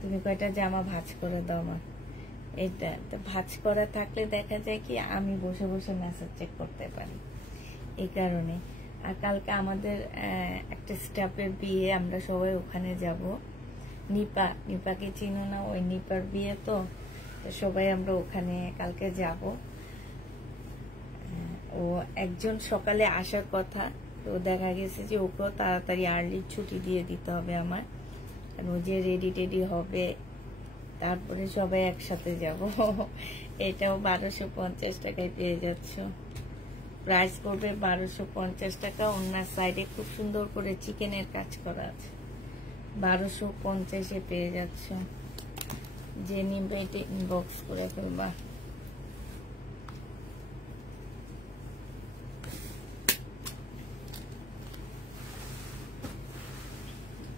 তুমি কয়টা জামা ভাঁজ করে দাও মা। এটা তো ভাঁজ করা থাকলে দেখা যায় কি আমি বসে বসে মেসেজ চেক করতে পারি, এই কারণে। আর কালকে আমাদের একটা স্টাফের বিয়ে, আমরা সবাই ওখানে যাব। নিপাকে চিনো না? ওই নিপার বিয়ে তো সবাই আমরা ওখানে কালকে যাব। ও একজন সকালে আসার কথা, তো দেখা গেছে যে ওকেও তাড়াতাড়ি আর্লি ছুটি দিয়ে দিতে হবে আমার, কারণ ও যে রেডি হবে, তারপরে সবাই একসাথে যাব। এটাও 1250 টাকায় পেয়ে যাচ্ছ। প্রাইস পড়বে 1250 টাকা। ওনার সাইডে খুব সুন্দর করে চিকেনের কাজ করা আছে। 1250-এ পেয়ে যাচ্ছ। যে নিবে এটা ইনবক্স করে ফেলবা।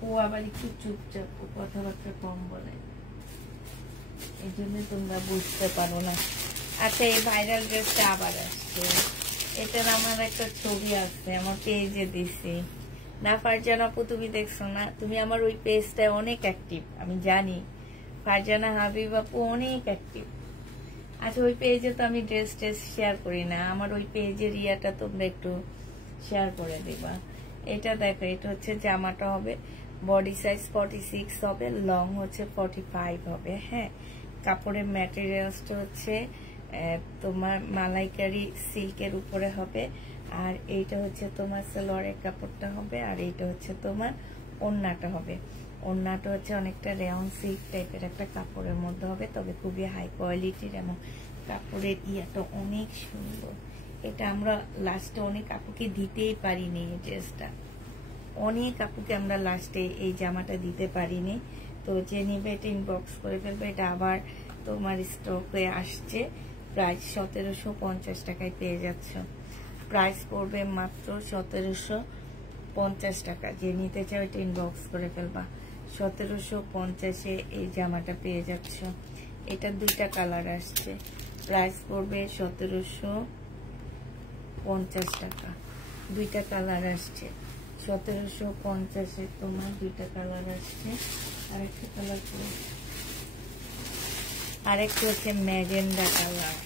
ও আবার একটু চুপচাপ, কথাবার্তা কম বলে, এই জন্য তোমরা বুঝতে পারো না। আচ্ছা, এই ভাইরাল ড্রেসটা আবার আসছে। এটার আমার একটা ছবি আছে, আমার পেজে দিছি না। ফারজানা আপু তুমি দেখছো না? তুমি আমার ওই পেজটায় অনেক অ্যাক্টিভ, আমি জানি। ফারজানা হাবিব আপু অনেক অ্যাক্টিভ। আচ্ছা, ওই পেজে তো আমি ড্রেস শেয়ার করি না। আমার ওই পেজের ইয়াটা তোমরা একটু শেয়ার করে দিবা। এটা দেখো, এটা হচ্ছে জামাটা হবে বডি সাইজ 46 হবে, লং হচ্ছে 45 হবে। হ্যাঁ, কাপড়ের ম্যাটেরিয়ালসটা হচ্ছে তোমার মালাইকারি সিল্কের উপরে হবে। আর এইটা হচ্ছে তোমার সালোয়ারের কাপড়টা হবে। আর এইটা হচ্ছে তোমার ওড়নাটা হবে। ওড়নাটা হচ্ছে অনেকটা রেয়ন সিল্ক টাইপের একটা কাপড়ের মধ্যে হবে, তবে খুবই হাই কোয়ালিটির, এবং কাপড়ের ইয়াটা অনেক সুন্দর। এটা আমরা লাস্টে অনেক আপুকে দিতেই পারিনি। এই ড্রেসটা অনেক আপুকে আমরা লাস্টে এই জামাটা দিতে পারিনি। তো যে নিবে এটা ইনবক্স করে ফেলবে। এটা আবার তোমার স্টক হয়ে আসছে। প্রাইস 1750 টাকায় পেয়ে যাচ্ছ। প্রাইস পড়বে মাত্র 1750 টাকা। যে নিতে চাও এটা ইনবক্স করে ফেলবা। 1750-এ এই জামাটা পেয়ে যাচ্ছ। এটা দুইটা কালার আসছে। প্রাইস পড়বে 1750 টাকা। দুইটা কালার আসছে। 1750-এ তোমার দুইটা কালার আসছে। আরেকটা কালার, আরেকটা হচ্ছে ম্যাজেন্ডা কালার,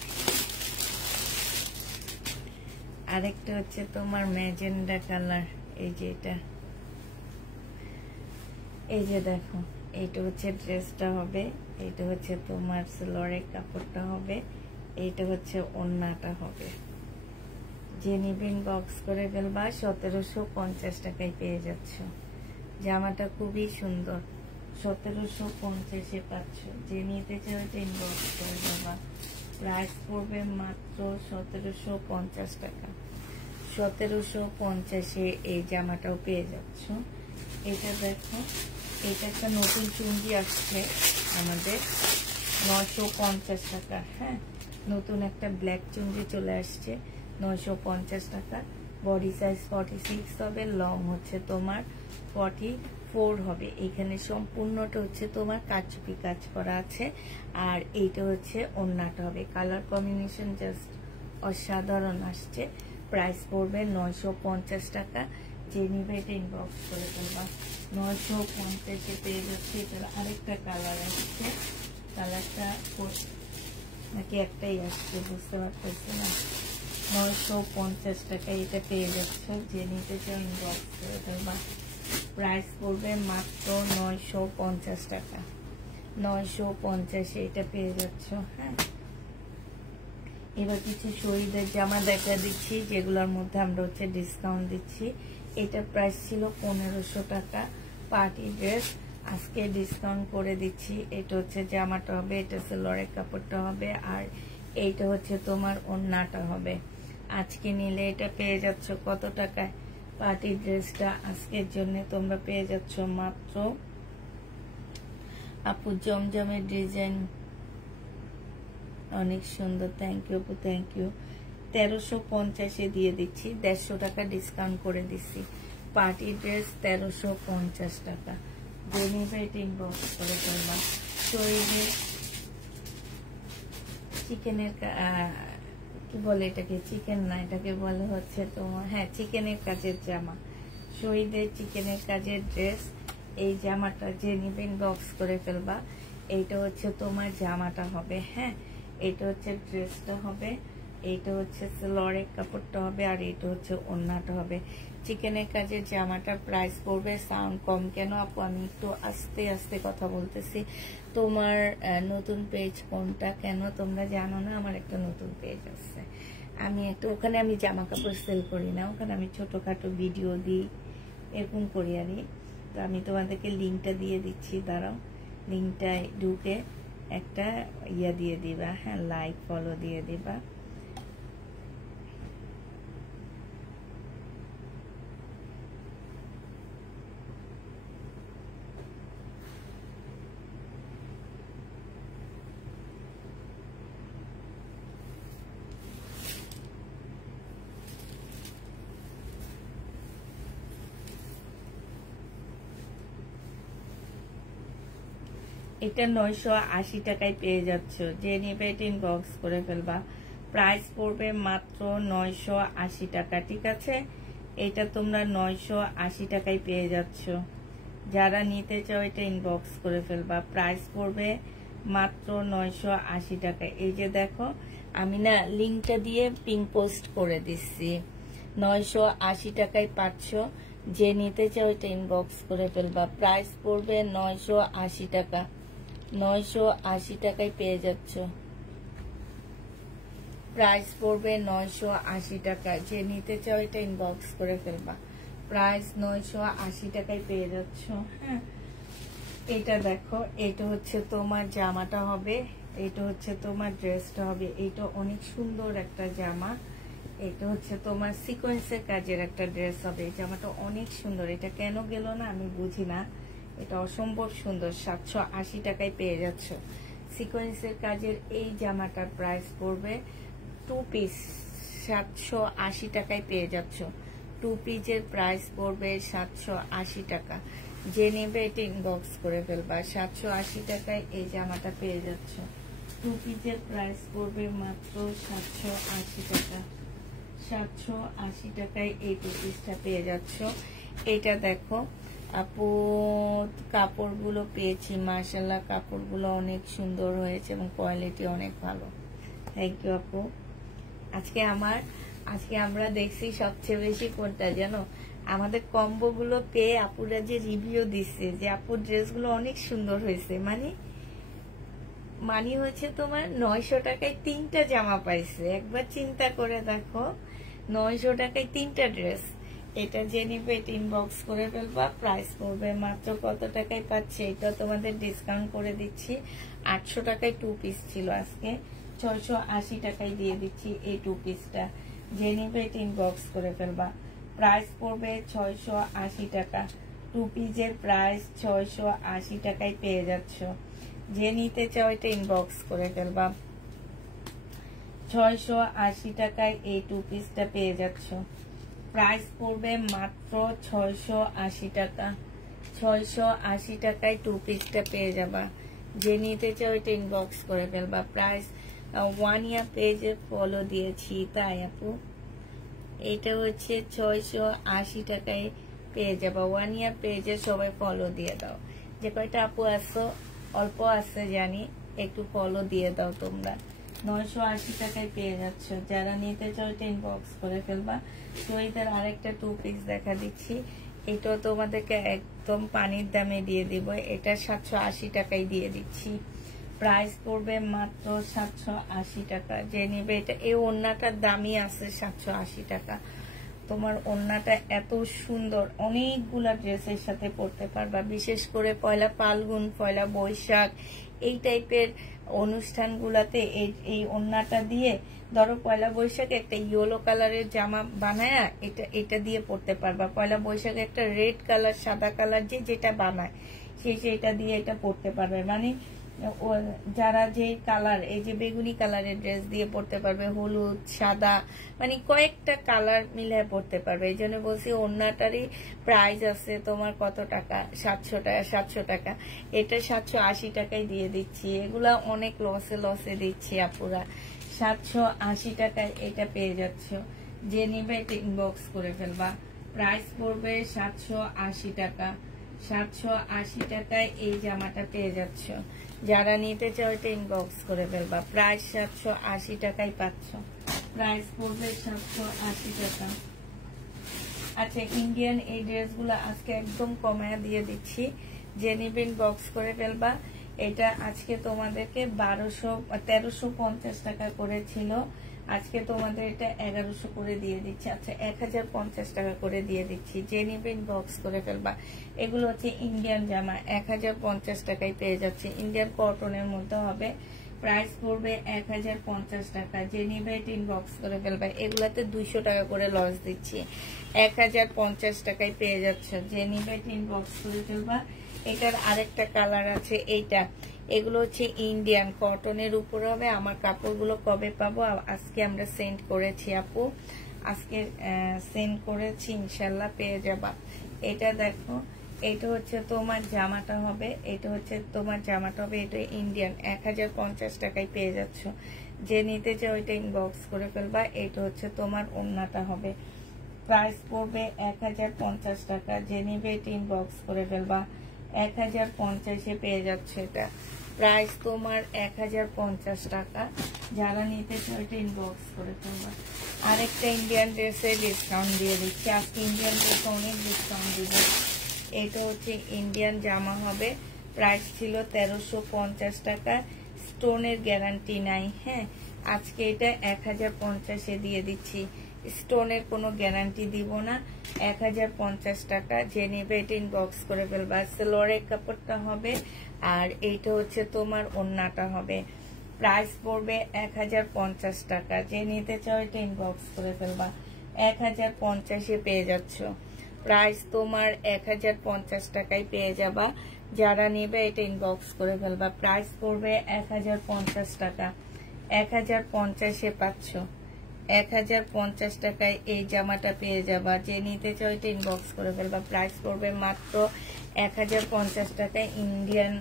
আরেকটা হচ্ছে তোমার ম্যাজেন্ডা কালার। এই যে এটা, এই যে দেখো, এইটা হচ্ছে ড্রেসটা হবে। এইটা হচ্ছে তোমার সালোয়ারের কাপড়টা হবে। এইটা হচ্ছে ওড়নাটা হবে। যে নিবেন বক্স করে ফেলবা। 1750 টাকায় পেয়ে যাচ্ছ। জামাটা খুবই সুন্দর। 1750-এ পাচ্ছ। যে নিতে চাও এটা ইনবক্স করে দেবা। প্রাইস পড়বে মাত্র 1750 টাকা। 1750-এ এই জামাটাও পেয়ে যাচ্ছ। এটা দেখো, এটা একটা নতুন চুন্ডি আসছে আমাদের, 950 টাকা। হ্যাঁ, নতুন একটা ব্ল্যাক চুন্ডি চলে আসছে, 950 টাকা। বডি সাইজ 46 হবে, লং হচ্ছে তোমার 44 হবে। এখানে সম্পূর্ণটা হচ্ছে তোমার কাচুপি কাজ করা আছে। আর এইটা হচ্ছে ওড়নাটা হবে। কালার কম্বিনেশন জাস্ট অসাধারণ আসছে। প্রাইস পড়বে 950 টাকা। যে নিবে এটা ইনবক্স করে ফেলবা। 950-এ পেয়ে যাচ্ছে। এটার আরেকটা কালার আসছে। কালারটা নাকি একটাই আসছে বুঝতে পারতেছি না। 950 টাকায় এটা পেয়ে যাচ্ছে। যে নিতে চাও ইনবক্স করে ফেলবা। প্রাইস পড়বে মাত্র 950 টাকা। 950-এ এটা পেয়ে যাচ্ছ। হ্যাঁ, এবার কিছু শহীদের জামা দেখা দিচ্ছি, যেগুলোর মধ্যে আমরা হচ্ছে ডিসকাউন্ট দিচ্ছি। এটা প্রাইস ছিল 1500 টাকা পার্টি ড্রেস, আজকে ডিসকাউন্ট করে দিচ্ছি। এটা হচ্ছে জামাটা হবে, এটা সালোয়ারের কাপড়টা হবে, আর এইটা হচ্ছে তোমার ওড়নাটা হবে। আজকে নিলে এটা পেয়ে যাচ্ছ কত টাকায়? পার্টি ড্রেসটা আজকের জন্য তোমরা পেয়ে যাচ্ছ মাত্র, আপু জমজমের ডিজাইন অনেক সুন্দর, থ্যাংক ইউ আপু, থ্যাংক ইউ। 1350-এ দিয়ে দিচ্ছি, 150 টাকা ডিসকাউন্ট করে দিচ্ছি। পার্টি ড্রেস 1350 টাকা। ইনবক্স করে ফেলবা। শরীরের চিকেনের কি বলে এটাকে, চিকেন না, এটাকে বলে হচ্ছে তোমার, হ্যাঁ চিকেনের কাজের জামা। শহীদের চিকেনের কাজের ড্রেস। এই জামাটা যে নিবেন বক্স করে ফেলবা। এইটা হচ্ছে তোমার জামাটা হবে। হ্যাঁ, এটা হচ্ছে ড্রেসটা হবে। এইটা হচ্ছে সালোয়ারের কাপড়টা হবে, আর এটা হচ্ছে ওড়নাটা হবে। চিকেনের কাজের জামাটা প্রাইস পড়বে, সাউন্ড কম কেন আপু, আমি একটু আস্তে আস্তে কথা বলতেছি। তোমার নতুন পেজ কোনটা, কেন তোমরা জানো না আমার একটা নতুন পেজ আছে? আমি একটু ওখানে আমি জামা কাপড় সেল করি না, ওখানে আমি ছোটখাটো ভিডিও দিই, এরকম করি আরই। তো আমি তোমাদেরকে লিঙ্কটা দিয়ে দিচ্ছি, দাঁড়াও, লিঙ্কটায় ঢুকে একটা ইয়া দিয়ে দিবা, হ্যাঁ, লাইক ফলো দিয়ে দিবা। এটা 980 টাকায় পেয়ে যাচ্ছ, যে নেবে এটা ইনবক্স করে ফেলবা। প্রাইস পড়বে মাত্র 980 টাকা, ঠিক আছে? এটা তোমরা 980 টাকায় পেয়ে যাচ্ছ, যারা নিতে চাও এটা ইনবক্স করে ফেলবা। প্রাইস পড়বে মাত্র 980 টাকা। এই যে দেখো, আমি না লিঙ্কটা দিয়ে পিন পোস্ট করে দিচ্ছি, 980 টাকায় পাচ্ছ, যে নিতে চাও এটা ইনবক্স করে ফেলবা। প্রাইস পড়বে 980 টাকা, 980 টাকায় পেয়ে যাচ্ছ। প্রাইস পড়বে 980 টাকা, যে নিতে চাও এটা ইনবক্স করে ফেলবা। প্রাইস 980 টাকায় পেয়ে যাচ্ছ। হ্যাঁ, এটা দেখো, এটা হচ্ছে তোমার জামাটা হবে, এটা হচ্ছে তোমার ড্রেসটা হবে। এটা অনেক সুন্দর একটা জামা, এটা হচ্ছে তোমার সিকোয়েন্সের কাজের একটা ড্রেস হবে। এই জামাটা অনেক সুন্দর, এটা কেন গেল না আমি বুঝি না, এটা অসম্ভব সুন্দর। 780 টাকায় পেয়ে যাচ্ছ সিকোয়েন্সের কাজের এই জামাটার প্রাইস পড়বে 2 পিস 780 টাকায় পেয়ে যাচ্ছ। 2 পিসের প্রাইস পড়বে 780 টাকা, যে নেবে এটা ইনবক্স করে ফেলবা। 780 টাকায় এই জামাটা পেয়ে যাচ্ছ। 2 পিসের প্রাইস পড়বে মাত্র 780 টাকা, 780 টাকায় এই 2 পিসটা পেয়ে যাচ্ছ। এটা দেখো আপু, কাপড়গুলো পেয়েছি, মাশাআল্লাহ কাপড়গুলো অনেক সুন্দর হয়েছে এবং কোয়ালিটি অনেক ভালো। থ্যাংক ইউ আপু। আজকে আমরা দেখছি সবচেয়ে বেশি কোনটা জানো, আমাদের কম্বো গুলো পেয়ে আপুরা যে রিভিউ দিচ্ছে যে আপুর ড্রেসগুলো অনেক সুন্দর হয়েছে, মানে হচ্ছে তোমার 900 টাকায় 3টা জামা পাইছে। একবার চিন্তা করে দেখো, 900 টাকায় 3টা ড্রেস। এটা যে নিবে এটা ইনবক্স করে ফেলবা। প্রাইস পড়বে মাত্র কত টাকায় পাচ্ছে, এটা তোমাদের ডিসকাউন্ট করে দিচ্ছি। 800 টাকায় 2 পিস ছিল, আজকে 680 টাকায় দিয়ে দিচ্ছি এই 2 পিসটা। যে নিবে এটা ইনবক্স করে ফেলবা। প্রাইস পড়বে 680 টাকা, 2 পিসের প্রাইস 680 টাকায় পেয়ে যাচ্ছ। যে নিতে চাও এটা ইনবক্স করে ফেলবা। 680 টাকায় এই 2 পিসটা পেয়ে যাচ্ছ। প্রাইস পড়বে মাত্র 680 টাকা, 680 টাকায় 2 পিসটা পেয়ে যাবা। যে নিতে চাও এটা ইনবক্স করে ফেলবা। প্রাইস 1 ইয়ার পেজে ফলো দিয়েছি তাই আপু, এটা হচ্ছে 680 টাকায় পেয়ে যাবা। 1 ইয়ার পেজে সবাই ফলো দিয়ে দাও। যে কয়টা আপু আসো, অল্প আছে জানি, একটু ফলো দিয়ে দাও তোমরা। 980 টাকায় পেয়ে যাচ্ছ, যারা নিতে চাও এটা ইনবক্স করে ফেলবা। তো এটার আরেকটা 2 পিস দেখা দিচ্ছি, এটাও তোমাদেরকে একদম পানির দামে দিয়ে দিব। এটা 780 টাকায় দিয়ে দিচ্ছি। প্রাইস পড়বে মাত্র 780 টাকা, যে নিবে এটা। এই ওড়নাটার দামই আছে 780 টাকা। তোমার ওড়নাটা এত সুন্দর, অনেকগুলা ড্রেসের সাথে পরতে পারবা। বিশেষ করে পয়লা ফাল্গুন, পয়লা বৈশাখ এই টাইপের অনুষ্ঠানগুলাতে এই ওড়নাটা দিয়ে, ধরো পয়লা বৈশাখে একটা ইয়েলো কালারের জামা বানায় এটা দিয়ে পরতে পারবা। পয়লা বৈশাখে একটা রেড কালার, সাদা কালার যেটা বানায় সেটা দিয়ে এটা পরতে পারবে। মানে যারা যে কালার, এই যে বেগুনি কালারের ড্রেস দিয়ে পরতে পারবে, হলুদ, সাদা, মানে কয়েকটা কালার মিলিয়ে পরতে পারবে। এই জন্য বলছি ওড়নাটারই প্রাইস আছে তোমার কত টাকা, 700 টাকা। এটা 780 টাকায় দিয়ে দিচ্ছি। এগুলা অনেক লসে দিচ্ছি আপুরা। 780 টাকায় এটা পেয়ে যাচ্ছ। যে নিবে এটা ইনবক্স করে ফেলবা। প্রাইস পড়বে 780 টাকা, 780 টাকায় এই জামাটা পেয়ে যাচ্ছ। যারা নিতে চাও এটা ইনবক্স করে ফেলবা। প্রাইস 780 টাকায় পাচ্ছ। প্রাইস পড়বে 780 টাকা। আচ্ছা, ইন্ডিয়ান এই ড্রেসগুলো আজকে একদম কমায় দিয়ে দিচ্ছি, যে নিবেন বক্স করে ফেলবা। এটা আজকে তোমাদেরকে 1350 টাকা করে ছিল, আজকে তোমাদের এটা 1100 করে দিয়ে দিচ্ছি। আচ্ছা, 1050 টাকা করে দিয়ে দিচ্ছি, যে নিবেন বক্স করে ফেলবা। এগুলো হচ্ছে ইন্ডিয়ান জামা, 1050 টাকায় পেয়ে যাচ্ছে, ইন্ডিয়ান কটনের মধ্যে হবে। প্রাইস পড়বে 1050 টাকা, যে নিবে ইনবক্স করে ফেলবে। এগুলাতে 200 টাকা করে লস দিচ্ছি, 1050 টাকায় পেয়ে যাচ্ছে, যে নিবে ইনবক্স করে ফেলবা। এটার আরেকটা কালার আছে এইটা, এগুলো হচ্ছে ইন্ডিয়ান কটনের উপর হবে। আমার কাপড়গুলো কবে পাবো? আজকে আমরা সেন্ড করেছি আপু, আজকে সেন্ড করেছি, ইনশাল্লাহ পেয়ে যাবা। এটা দেখো, এটা হচ্ছে তোমার জামাটা হবে, এটা হচ্ছে তোমার জামাটা হবে, এটা ইন্ডিয়ান, 1050 টাকায় পেয়ে যাচ্ছ, যে নিতে চাও ওইটা ইনবক্স করে ফেলবা। এটা হচ্ছে তোমার ওড়নাটা হবে, প্রাইস পড়বে 1050 টাকা, যে নিবে এটা ইনবক্স করে ফেলবা। 1050-এ পেয়ে যাচ্ছে এটা, প্রাইস তোমার 1050 টাকা, যারা নিতে চাও এটা ইনবক্স করে ফেলবা। আরেকটা ইন্ডিয়ান ড্রেসে ডিসকাউন্ট দিয়ে দিচ্ছি, আজকে ইন্ডিয়ান ড্রেসে অনেক ডিসকাউন্ট দিবে। এটা হচ্ছে ইন্ডিয়ান জামা হবে, প্রাইস ছিল 1350 টাকা, স্টোনের গ্যারান্টি নাই। হ্যাঁ, আজকে এটা 1050-এ দিয়ে দিচ্ছি, স্টোনের কোনো গ্যারান্টি দিব না, 1050 টাকা, যে নেবে এটা ইনবক্স করে ফেলবা। সেলোয়ারের কাপড়টা হবে, আর এইটা হচ্ছে তোমার ওড়নাটা হবে, প্রাইস পড়বে 1050 টাকা, যে নিতে চাও এটা ইনবক্স করে ফেলবা। 1050-এ পেয়ে যাচ্ছ, প্রাইস তোমার 1050 টাকায় পেয়ে যাবা, যারা নেবে এটা ইনবক্স করে ফেলবা। প্রাইস পড়বে 1050 টাকা, 1050-এ পাচ্ছ, 1050 টাকায় এই জামাটা পেয়ে যাবা, যে নিতে চাও এটা ইনবক্স করে ফেলবা। প্রাইস পড়বে মাত্র 1050 টাকায়, ইন্ডিয়ান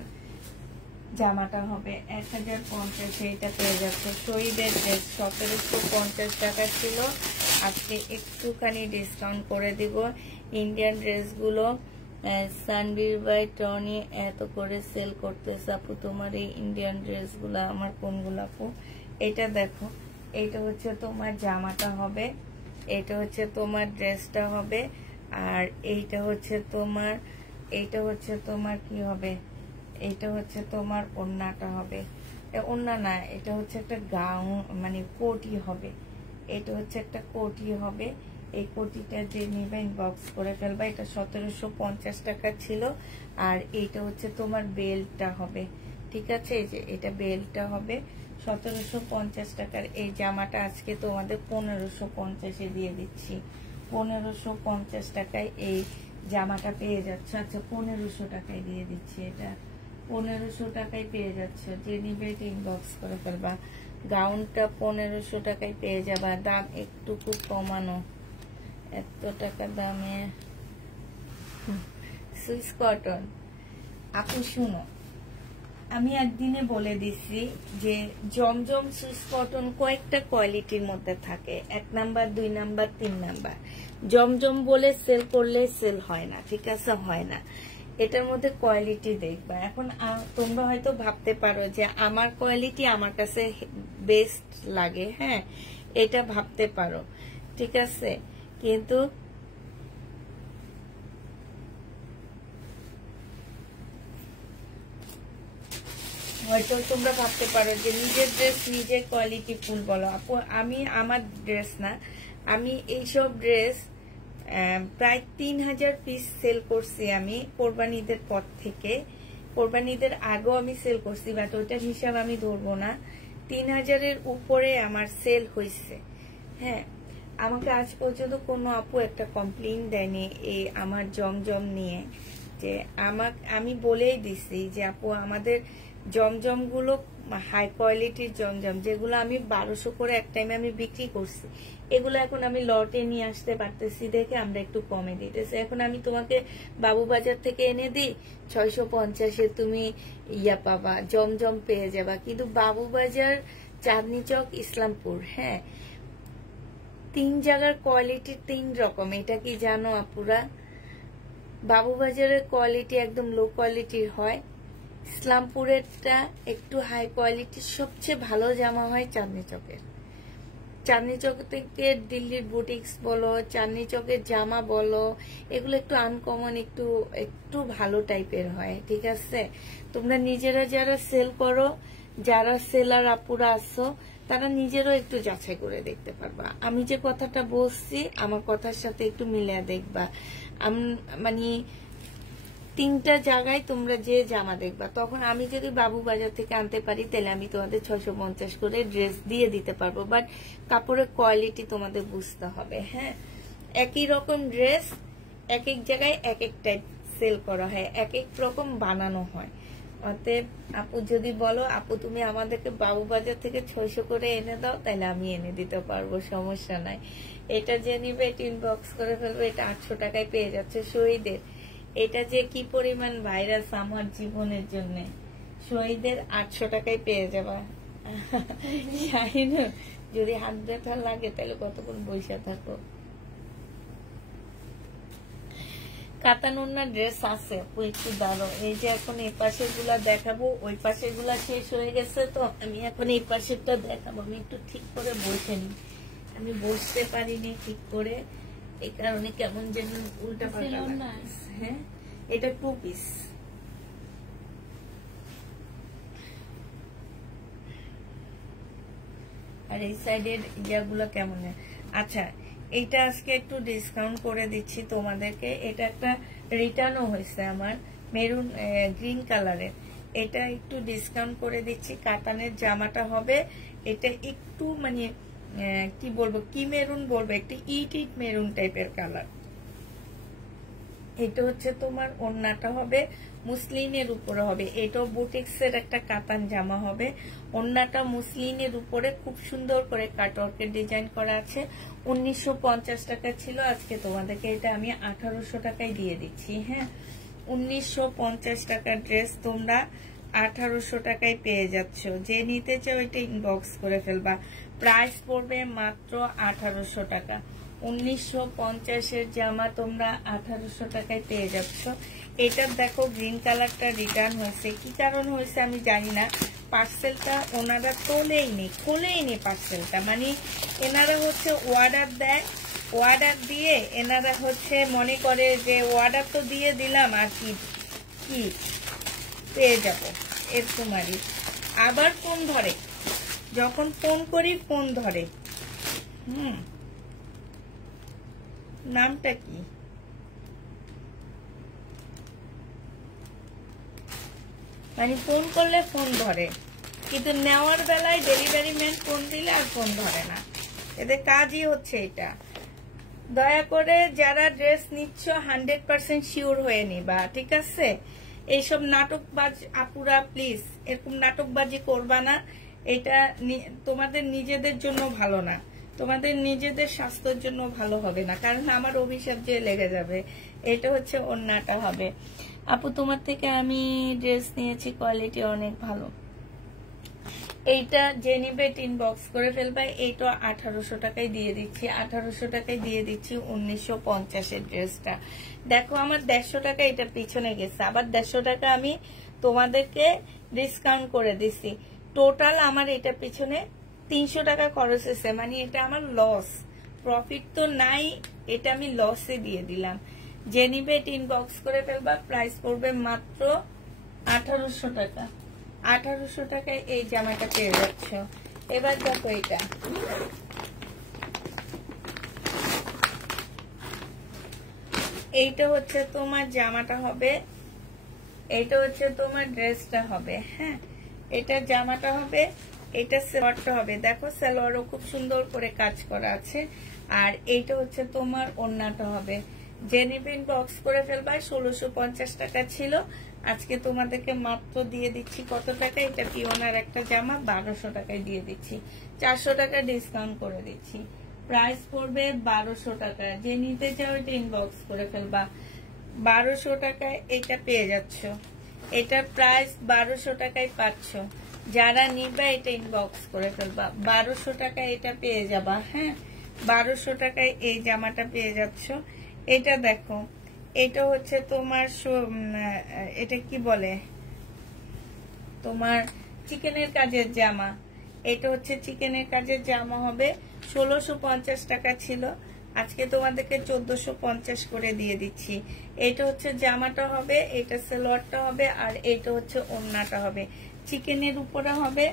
জামাটা হবে 1050-এ, এটা পেয়ে যাচ্ছে। শহীদের ড্রেস 1750 টাকা ছিল, আজকে একটুখানি ডিসকাউন্ট করে দিব। ইন্ডিয়ান ড্রেসগুলো সানবির বাই টনি এত করে সেল করতেছে আপু, তোমার এই ইন্ডিয়ান ড্রেসগুলো আমার কোনগুলো আপু? এটা দেখো, এইটা হচ্ছে তোমার জামাটা হবে, এটা হচ্ছে তোমার ড্রেসটা হবে, আর এইটা হচ্ছে তোমার কি হবে, এইটা হচ্ছে তোমার ওড়নাটা হবে। ওড়না না, এটা হচ্ছে একটা গাউন, মানে কোটি হবে, এটা হচ্ছে একটা কোটি হবে। এই কোটিটা যে নিবে ইনবক্স করে ফেলবা। এটা 1750 টাকা ছিল, আর এইটা হচ্ছে তোমার বেল্টটা হবে, ঠিক আছে? এই যে এটা বেল্টটা হবে 1750 টাকার। এই জামাটা আজকে তোমাদের 1550-এ দিয়ে দিচ্ছি, 1550 টাকায় এই জামাটা পেয়ে যাচ্ছে। আচ্ছা, 1500 টাকায় দিয়ে দিচ্ছি, এটা 1500 টাকায় পেয়ে যাচ্ছে, যে নিবে ইনবক্স করে ফেলবা। গাউনটা 1500 টাকায় পেয়ে যাবা, দাম একটুকু কমানো, এত টাকা দামে। সুইস কটন আপু শুনো, আমি একদিনে বলে দিচ্ছি যে জমজম সুইস কটন কয়েকটা কোয়ালিটির মধ্যে থাকে, 1 নাম্বার, 2 নাম্বার, 3 নাম্বার। জমজম বলে সেল করলে সেল হয় না, ঠিক আছে? হয় না, এটার মধ্যে কোয়ালিটি দেখবা। এখন তোমরা হয়তো ভাবতে পারো যে আমার কোয়ালিটি আমার কাছে বেস্ট লাগে, হ্যাঁ, এটা ভাবতে পারো, ঠিক আছে, কিন্তু হয়তো তোমরা ভাবতে পারো যে নিজের ড্রেস নিজের কোয়ালিটি ফুল বলো। আপু আমি আমার ড্রেস না, আমি এইসব ড্রেস প্রায় 3000 পিস সেল করছি আমি কোরবানি ঈদের পর থেকে। কোরবানি ঈদের আগেও আমি সেল করছি, বাট ওইটার হিসাব আমি ধরবো না। 3000-এর উপরে আমার সেল হয়েছে। হ্যাঁ, আমাকে আজ পর্যন্ত কোনো আপু একটা কমপ্লেইন দেয়নি এই আমার জমজম নিয়ে, যে আমি বলেই দিছি যে আপু আমাদের জমজমগুলো হাই কোয়ালিটির জমজম, যেগুলো আমি 1200 করে এক টাইমে আমি বিক্রি করছি, এগুলো এখন আমি লটে নিয়ে আসতে পারতেছি দেখে আমরা একটু কমে দিতেছি। এখন আমি তোমাকে বাবুবাজার থেকে এনে দিই 650-এ, তুমি ইয়া পাবা, জমজম পেয়ে যাবা। কিন্তু বাবুবাজার, চাঁদনি চক, ইসলামপুর, হ্যাঁ, 3 জায়গার কোয়ালিটি 3 রকম। এটা কি জানো আপুরা? বাবুবাজারের কোয়ালিটি একদম লো কোয়ালিটির হয়, ইসলামপুরেরটা একটু হাই কোয়ালিটির। সবচেয়ে ভালো জামা হয় চাঁদনি চকের, চাঁদনি চক থেকে দিল্লির বুটিক্স বলো, চাঁদনি চকের জামা বলো, এগুলো একটু আনকমন, একটু একটু ভালো টাইপের হয়, ঠিক আছে? তোমরা নিজেরা যারা সেল করো, যারা সেলার আপুরা আসো, তারা নিজেরও একটু যাচাই করে দেখতে পারবা। আমি যে কথাটা বলছি আমার কথার সাথে একটু মিলিয়ে দেখবা। মানে 3টা জায়গায় তোমরা যে জামা দেখবা, তখন আমি যদি বাবু বাজার থেকে আনতে পারি তাহলে আমি তোমাদের 650 করে ড্রেস দিয়ে দিতে পারবো, বাট কাপড়ের কোয়ালিটি তোমাদের বুঝতে হবে। হ্যাঁ, একই রকম ড্রেস এক এক জায়গায় এক এক টাইপ সেল করা হয়, এক এক রকম বানানো হয়। অতএব আপু যদি বলো আপু তুমি আমাদেরকে বাবু বাজার থেকে 600 করে এনে দাও, তাহলে আমি এনে দিতে পারবো, সমস্যা নাই। এটা যে নিবে এটা ইনবক্স করে ফেলবো। এটা 800 টাকায় পেয়ে যাচ্ছে শহীদের। এটা যে কি পরিমাণ ভাইরাস আমার জীবনের জন্য, শহীদের 800 টাকায় পেয়ে যাবা। যদি হাত ব্যথা লাগে তাহলে কতক্ষণ বসে থাকো। কাতান ওড়না ড্রেস আছে একটু দাঁড়ো। এই যে এখন এই পাশের গুলা দেখাবো, ওই পাশের গুলা শেষ হয়ে গেছে, তো আমি এখন এই পাশেরটা দেখাবো। আমি একটু ঠিক করে বসে নি, আমি বসতে পারিনি ঠিক করে, এই কারণে কেমন যেন উল্টা পাল্টা। হ্যাঁ, এটা 2 পিস। আর এই সাইডের ইয়াগুলো কেমন? আচ্ছা, এইটা আজকে একটু ডিসকাউন্ট করে দিচ্ছি তোমাদেরকে। এটা একটা রিটার্নও হয়েছে আমার, মেরুন গ্রিন কালারের। এটা একটু ডিসকাউন্ট করে দিচ্ছি। কাতানের জামাটা হবে, এটা একটু মানে কি বলবো, কি মেরুন বলবো, একটু ইট ইট মেরুন টাইপের কালার। এটা হচ্ছে তোমার ওড়নাটা হবে মুসলিনের উপরে হবে। এটাও বুটিক্সের একটা কাতান জামা হবে। ওড়নাটা মুসলিনের উপরে খুব সুন্দর করে কাটওয়ার্কের ডিজাইন করা আছে। 1950 টাকা ছিল, আজকে তোমাদেরকে এটা আমি 1800 টাকায় দিয়ে দিচ্ছি। হ্যাঁ, 1950 টাকার ড্রেস তোমরা 1800 টাকায় পেয়ে যাচ্ছ। যে নিতে চাও এটা ইনবক্স করে ফেলবা। প্রাইস পড়বে মাত্র 1800 টাকা। 1950-এর জামা তোমরা 1800 টাকায় পেয়ে যাচ্ছ। এটা দেখো গ্রিন কালারটা রিটার্ন হয়েছে, কি কারণ হয়েছে আমি জানি না। পার্সেলটা ওনারা তোলেইনি, খোলেইনি পার্সেলটা, মানে এনারা হচ্ছে অর্ডার দেয়, অর্ডার দিয়ে এনারা হচ্ছে মনে করে যে অর্ডার তো দিয়ে দিলাম আর কি কি পেয়ে যাব এরকমারই। আবার ফোন ধরে, যখন ফোন করি ফোন ধরে। নামটা কি? মানে ফোন করলে ফোন ধরে, কিন্তু নেওয়ার বেলায় ডেলিভারি ম্যান ফোন দিলে আর ফোন ধরে না। এদের কাজই হচ্ছে এটা। দয়া করে যারা ড্রেস নিচ্ছ 100% শিওর হয়ে নিবা, ঠিক আছে? এইসব নাটকবাজ আপুরা প্লিজ এরকম নাটকবাজি করবা না। এটা তোমাদের নিজেদের জন্য ভালো না, তোমাদের নিজেদের স্বাস্থ্যের জন্য ভালো হবে না, কারণ আমার অভিশাপ যে লেগে যাবে। এটা হচ্ছে ওড়নাটা হবে। আপু তোমার থেকে আমি ড্রেস নিয়েছি, কোয়ালিটি অনেক ভালো। এইটা যে নিবে ইনবক্স করে ফেলবা। এইটা 1800 টাকায় দিয়ে দিচ্ছি, 1800 টাকায় দিয়ে দিচ্ছি 1950-এর ড্রেসটা। দেখো আমার 150 টাকা এটা পিছনে গেছে, আবার 150 টাকা আমি তোমাদেরকে ডিসকাউন্ট করে দিছি। টোটাল আমার এটা পিছনে 300 টাকা খরচ হয়েছে, মানে এটা আমার লস, প্রফিট তো নাই, এটা আমি লসে দিয়ে দিলাম। যে নিবে ইনবক্স করে ফেলবা। প্রাইস পড়বে মাত্র 1800 টাকা। 1800 টাকায় এই জামাটা পেয়ে যাচ্ছ। এবার দেখো এটা, এইটা হচ্ছে তোমার জামাটা হবে, এইটা হচ্ছে তোমার ড্রেসটা হবে। হ্যাঁ, এটা জামাটা হবে, এটা সালোয়ারটা হবে। দেখো সালোয়ারও খুব সুন্দর করে কাজ করা আছে। আর এইটা হচ্ছে তোমার ওড়নাটা হবে। জেনিভিন বক্স করে ফেলবা। 1650 টাকা ছিল, আজকে তোমাদেরকে মাত্র দিয়ে দিচ্ছি কত টাকা? এটা পিওনার একটা জামা 1200 টাকায় দিয়ে দিচ্ছি, 400 টাকা ডিসকাউন্ট করে দিচ্ছি। প্রাইস পড়বে 1200 টাকা। যে নিতে চাও এটা ইনবক্স করে ফেলবা। 1200 টাকায় এটা পেয়ে যাচ্ছ। এটার প্রাইস 1200 টাকায় পাচ্ছ। যারা নিবা এটা ইনবক্স করে ফেলবা। 1200 টাকায় এটা পেয়ে যাবা। হ্যাঁ, 1200 টাকায় এই জামাটা পেয়ে যাচ্ছ। এটা দেখো, এটা হচ্ছে তোমার এটা কি বলে, তোমার চিকেনের কাজের জামা। এটা হচ্ছে চিকেনের কাজের জামা হবে, 1650 টাকা ছিল, আজকে তোমাদেরকে 1450 করে দিয়ে দিচ্ছি। এটা হচ্ছে জামাটা হবে, এটা সালোয়ারটা হবে, আর এটা হচ্ছে ওড়নাটা হবে। চিকেনের উপরে হবে,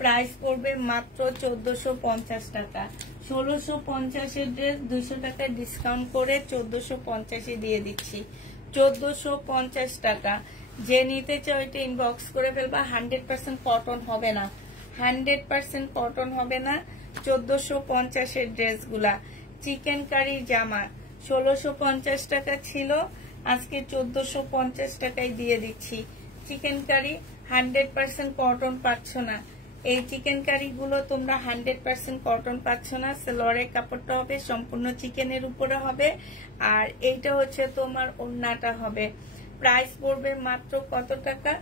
প্রাইস পড়বে মাত্র 1450 টাকা। 1650-এর ড্রেস 200 টাকা ডিসকাউন্ট করে 1450-এ দিয়ে দিচ্ছি। 1450 টাকা। যে নিতে চাও এটা ইনবক্স করে ফেলবা। 100% কটন হবে না, 100% কটন হবে না। 1450-এর ড্রেসগুলা চিকেন কারি জামা 1650 টাকা ছিল, আজকে 1450 টাকায় দিয়ে দিচ্ছি। চিকেন কারি 100% কটন পাচ্ছ না, এই চিকেন কারি গুলো তোমরা 100% কটন পাচ্ছ না। সালোয়ারের কাপড়টা হবে সম্পূর্ণ চিকেনের উপরে হবে, আর এইটা হচ্ছে তোমার ওড়নাটা হবে। প্রাইস পড়বে মাত্র কত টাকা?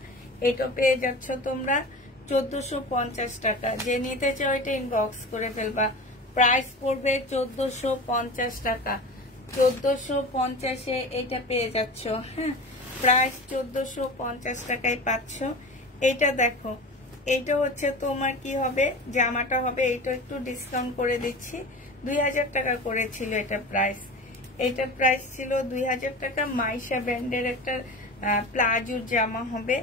এটা পেয়ে যাচ্ছ তোমরা 1450 টাকা। যে নিতে চাও এটা ইনবক্স করে ফেলবা। প্রাইস পড়বে 1450 টাকা। 1450-এ এটা পেয়ে যাচ্ছ। হ্যাঁ, প্রাইস 1450 টাকায় পাচ্ছ। এইটা দেখো, এইটা হচ্ছে তোমার কি হবে, জামাটা হবে, এইটা একটু ডিসকাউন্ট করে দিচ্ছি। 2000 টাকা করেছিল এটা প্রাইস। এটার প্রাইস ছিল 2000 টাকা। মাইশা ব্র্যান্ডের একটা প্লাজোর জামা হবে।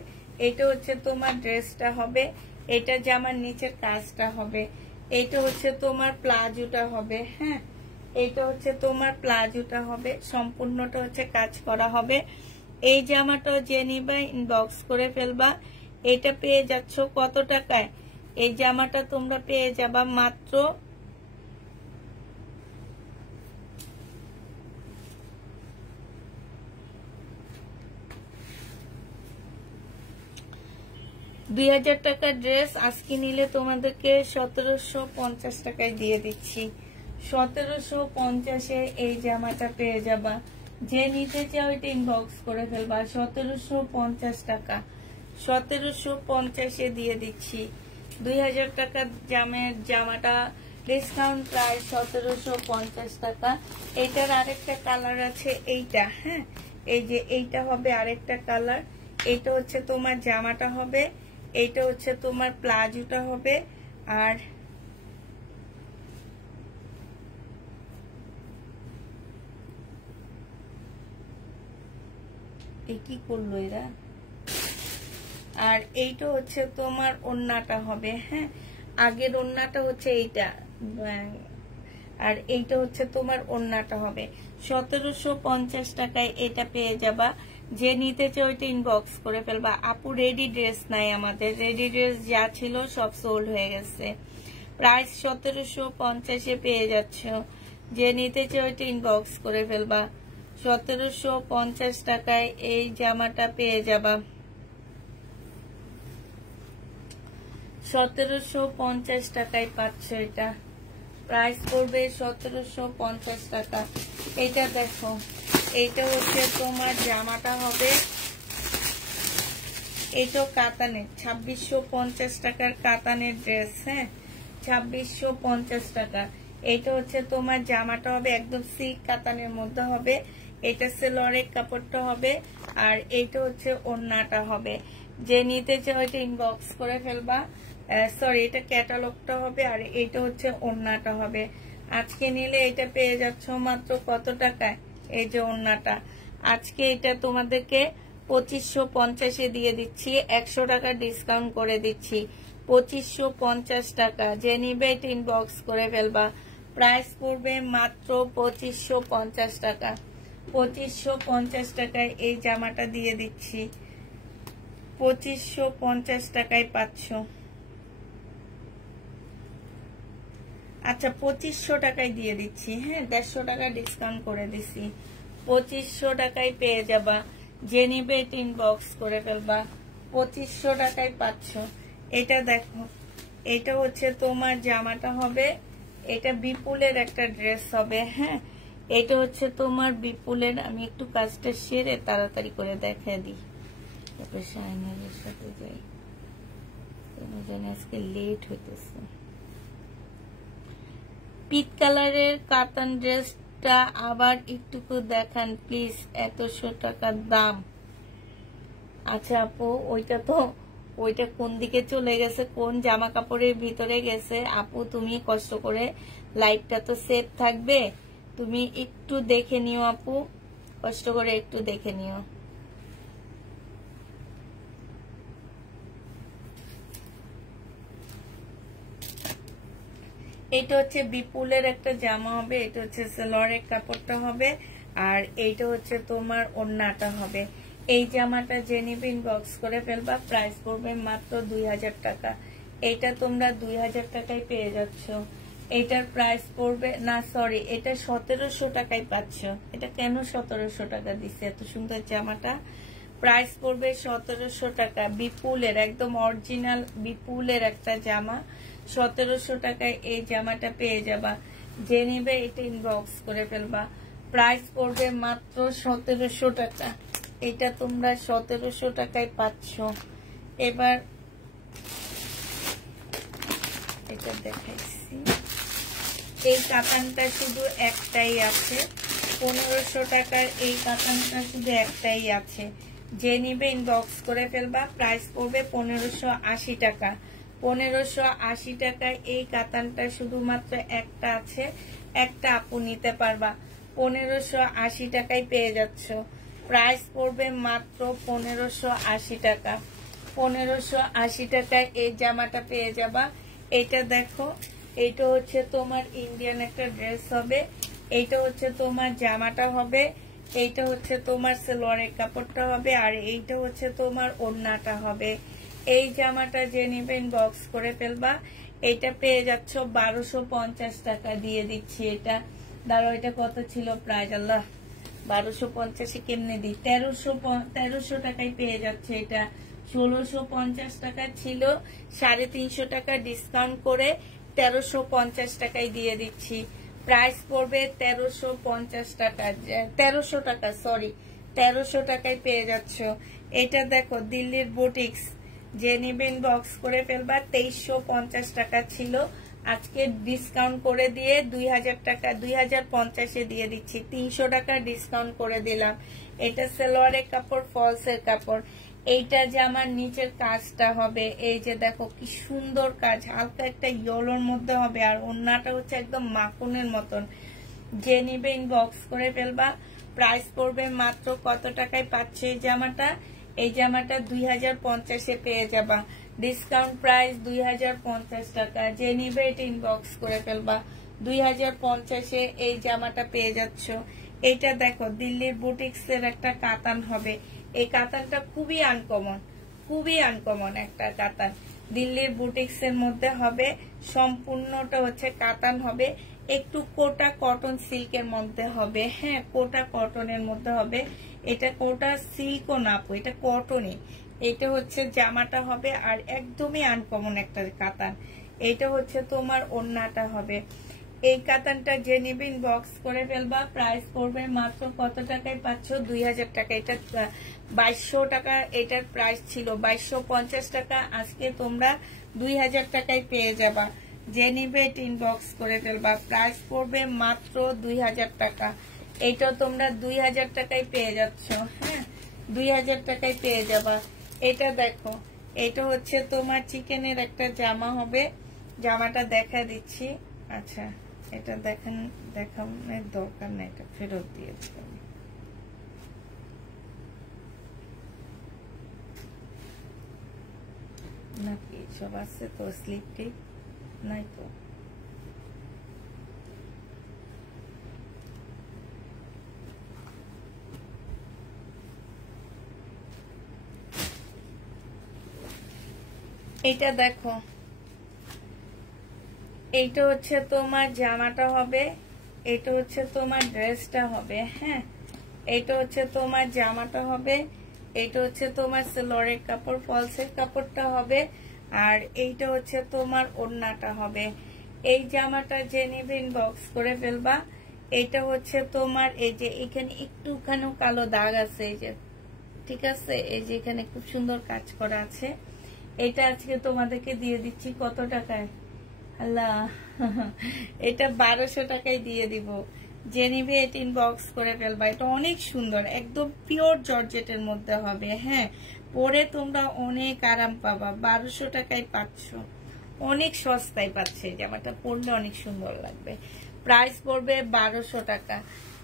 এটা হচ্ছে তোমার ড্রেসটা হবে, এটা জামার নিচের কাজটা হবে, এটা হচ্ছে তোমার প্লাজোটা হবে। হ্যাঁ, এটা হচ্ছে তোমার প্লাজোটা হবে, সম্পূর্ণটা হচ্ছে কাজ করা হবে। এই জামাটা যে নিবা ইনবক্স করে ফেলবা। এটা পেয়ে যাচ্ছ কত টাকায়? এই জামাটা তোমরা পেয়ে যাবা মাত্র 2000 টাকার ড্রেস আজকে নিলে তোমাদেরকে 1750 টাকায় দিয়ে দিচ্ছি। 1750-এ এই জামাটা পেয়ে যাবা। যে নিতে চাও এটা ইনবক্স করে ফেলবা। 1750 টাকা, 1750-এ দিয়ে দিচ্ছি। 2000 টাকার জামাটা ডিসকাউন্ট প্রাইস 1750 টাকা। এইটার আরেকটা কালার আছে, এইটা। হ্যাঁ, এই যে এইটা হবে আরেকটা কালার। এইটা হচ্ছে তোমার জামাটা হবে, এইটা হচ্ছে তোমার প্লাজোটা হবে। আর এই কি করলো এরা? আর এইটা হচ্ছে তোমার ওড়নাটা হবে। হ্যাঁ, আগের ওড়নাটা হচ্ছে এইটা, আর এইটা হচ্ছে তোমার ওড়নাটা হবে। 1750 টাকায় এটা পেয়ে যাবা। যে নিতে চাও ওইটা ইনবক্স করে ফেলবা। আপু রেডি ড্রেস নাই আমাদের, রেডি ড্রেস যা ছিল সব সোল্ড হয়ে গেছে। প্রাইস 1750-এ পেয়ে যাচ্ছ। যে নিতে চাও ওইটা ইনবক্স করে ফেলবা। 1750 টাকায় এই জামাটা পেয়ে যাবা। 1750 টাকায় পাচ্ছ এটা। প্রাইস পড়বে 1750 টাকা। এটা দেখো, এইটা হচ্ছে তোমার জামাটা হবে, এটা কাতানের 2650 টাকার কাতানের ড্রেস। হ্যাঁ, 2650 টাকা। এটা হচ্ছে তোমার জামাটা হবে, একদম সিল্ক কাতানের মধ্যে হবে। এটা সালোয়ারের কাপড়টা হবে, আর এইটা হচ্ছে ওড়নাটা হবে। যে নিতে চাও এটা ইনবক্স করে ফেলবা। সরি, এটা ক্যাটালগটা হবে, আর এইটা হচ্ছে ওড়নাটা হবে। আজকে নিলে এটা পেয়ে যাচ্ছ মাত্র কত টাকায়? এই যে ওড়নাটা, আজকে এটা তোমাদেরকে 2550-এ দিয়ে দিচ্ছি। 100 টাকা ডিসকাউন্ট করে দিচ্ছি। 2550 টাকা। যে নিবে এটা ইনবক্স করে ফেলবা। প্রাইস পড়বে মাত্র 2550 টাকা। 2550 টাকায় এই জামাটা দিয়ে দিচ্ছি। 2550 টাকায় পাচ্ছ। আচ্ছা, 2500 টাকায় দিয়ে দিচ্ছি। হ্যাঁ, 150 টাকা ডিসকাউন্ট করে দিচ্ছি। 2500 টাকায় পেয়ে যাবা। যে নিবে এটা ইনবক্স করে ফেলবা। 2500 টাকায় পাচ্ছ। এটা দেখো, এটা হচ্ছে তোমার জামাটা হবে, এটা বিপুলের একটা ড্রেস হবে। হ্যাঁ, এটা হচ্ছে তোমার বিপুলের। আমি একটু কাজটা সেরে তাড়াতাড়ি করে দেখা দিই, তারপর শাইনের সাথে যাই, কেন জানি আজকে লেট হইতেছে। পিট কালারের কাতান ড্রেসটা আবার একটুকু দেখান প্লিজ, 100 টাকার দাম। আচ্ছা আপু, ওইটা তো ওইটা কোন দিকে চলে গেছে, কোন জামা কাপড়ের ভিতরে গেছে। আপু তুমি কষ্ট করে, লাইভটা তো সেভ থাকবে, তুমি একটু দেখে নিও আপু, কষ্ট করে একটু দেখে নিও। এটা হচ্ছে বিপুলের একটা জামা হবে, এটা হচ্ছে সালোয়ারের কাপড়টা হবে, আর এইটা হচ্ছে তোমার ওড়নাটা হবে। এই জামাটা যে নিবে ইনবক্স করে ফেলবা, প্রাইস পড়বে মাত্র 2000 টাকা। এইটা তোমরা 2000 টাকায় পেয়ে যাচ্ছ। এটার প্রাইস পড়বে না, সরি, এটা 1700 টাকায় পাচ্ছ। এটা কেন 1700 টাকা দিচ্ছে? এত সুন্দর জামাটা প্রাইস পড়বে 1700 টাকা। বিপুলের একদম অরিজিনাল বিপুলের একটা জামা, 1700 টাকায় এই জামাটা পেয়ে যাবা। যে নিবে এটা ইনবক্স করে ফেলবা, প্রাইস পড়বে মাত্র 1700 টাকা। এটা তোমরা 1700 টাকায় পাচ্ছ। এবার এটা দেখাইছি, এই কাতানটা শুধু একটাই আছে, 1500 টাকার এই কাতানটা শুধু একটাই আছে। যে নিবে ইনবক্স করে ফেলবা, প্রাইস পড়বে 1580 টাকা। 1580 টাকায় এই কাতানটা শুধুমাত্র একটা আছে, একটা আপু নিতে পারবা। 1580 টাকায় পেয়ে যাচ্ছ। প্রাইস পড়বে মাত্র 1580 টাকা। 1580 টাকায় এই জামাটা পেয়ে যাবা। এটা দেখো, এইটা হচ্ছে তোমার ইন্ডিয়ান একটা ড্রেস হবে, এইটা হচ্ছে তোমার জামাটা হবে, এইটা হচ্ছে তোমার সালোয়ারের কাপড়টা হবে, আর এইটা হচ্ছে তোমার ওড়নাটা হবে। এই জামাটা যে নিবেন বক্স করে ফেলবা। এটা পেয়ে যাচ্ছ 1250 টাকা দিয়ে দিচ্ছি। এটা দাঁড়ো, এটা কত ছিল প্রাইস? আল্লাহ, 1250 কেমনে দিই? 1300 টাকায় পেয়ে যাচ্ছে। এটা 1650 টাকা ছিল, 350 টাকা ডিসকাউন্ট করে 1350 টাকায় দিয়ে দিচ্ছি। প্রাইস পড়বে 1350 টাকা, 1300 টাকা, সরি 1300 টাকায় পেয়ে যাচ্ছ। এটা দেখো দিল্লির বুটিক্স, যে নিবেন বক্স করে ফেলবা। 2350 টাকা ছিল, আজকে ডিসকাউন্ট করে দিয়ে 2000 টাকা, 2050-এ দিয়ে দিচ্ছি। 300 টাকা ডিসকাউন্ট করে দিলাম। এটা সালোয়ারের কাপড়, ফলসের কাপড়। এইটা যে আমার নিচের কাজটা হবে, এই যে দেখো কি সুন্দর কাজ, হালকা একটা ইয়েলোর মধ্যে হবে, আর ওড়নাটা হচ্ছে একদম মাখনের মতন। যে নিবে ইনবক্স করে ফেলবা। প্রাইস পড়বে মাত্র কত টাকায় পাচ্ছে এই জামাটা? এই জামাটা 2050-এ পেয়ে যাবা। ডিসকাউন্ট প্রাইস 2050 টাকা। যে নিবে এটা ইনবক্স করে ফেলবা। 2050-এ এই জামাটা পেয়ে যাচ্ছ। এইটা দেখো দিল্লির বুটিক্সের একটা কাতান হবে। এই কাতানটা খুবই আনকমন, খুবই আনকমন একটা কাতান। দিল্লির বুটিক্সের মধ্যে হবে, সম্পূর্ণটা হচ্ছে কাতান হবে, একটু কোটা কটন সিল্কের মধ্যে হবে। হ্যাঁ, কোটা কটনের মধ্যে হবে। এটা কোটা সিল্কও না আপু, এটা কটনই। এটা হচ্ছে জামাটা হবে, আর একদমই আনকমন একটা কাতান। এটা হচ্ছে তোমার ওড়নাটা হবে। এই কাতানটা যে নিবে ইনবক্স করে ফেলবা। প্রাইস পড়বে মাত্র কত টাকায় পাচ্ছ? 2000 টাকা। এটা 2200 টাকা এটার প্রাইস ছিল, 2250 টাকা। আজকে তোমরা 2000 টাকায় পেয়ে যাবা। যে নিবে এটা ইনবক্স করে ফেলবা। প্রাইস পড়বে মাত্র 2000 টাকা। এটা তোমরা 2000 টাকায় পেয়ে যাচ্ছ। হ্যাঁ, 2000 টাকায় পেয়ে যাবা। এটা দেখো, এটা হচ্ছে তোমার চিকেনের একটা জামা হবে। জামাটা দেখা দিচ্ছি। আচ্ছা, এটা দেখানোর দরকার নেই, এটা ফেরত দিয়েছি আমি। নাকি সব আছে তো? স্লিপ টিপ নাই তো? এটা দেখো, এইটা হচ্ছে তোমার জামাটা হবে, এটা হচ্ছে তোমার ড্রেসটা হবে। হ্যাঁ, এটা হচ্ছে তোমার জামাটা হবে, এটা হচ্ছে তোমার সালোয়ারের কাপড়, ফলসের কাপড়টা হবে, আর এইটা হচ্ছে তোমার ওড়নাটা হবে। এই জামাটা যে নিবে ইনবক্স করে ফেলবা। এটা হচ্ছে তোমার, এই যে এখানে একটুখানি কালো দাগ আছে, এই যে, ঠিক আছে, এই যে এখানে খুব সুন্দর কাজ করা আছে। এটা আজকে তোমাদেরকে দিয়ে দিচ্ছি কত টাকায়? আল্লাহ, এটা 1200 টাকায় দিয়ে দিব। যে নিবে এটা ইনবক্স করে ফেলবা। এটা অনেক সুন্দর, একদম পিওর জর্জেটের মধ্যে হবে। হ্যাঁ, পরে তোমরা অনেক আরাম পাবা। 1200 টাকায় পাচ্ছ, অনেক সস্তায় পাচ্ছে। এই জামাটা পরলে অনেক সুন্দর লাগবে। প্রাইস পড়বে 1200 টাকা।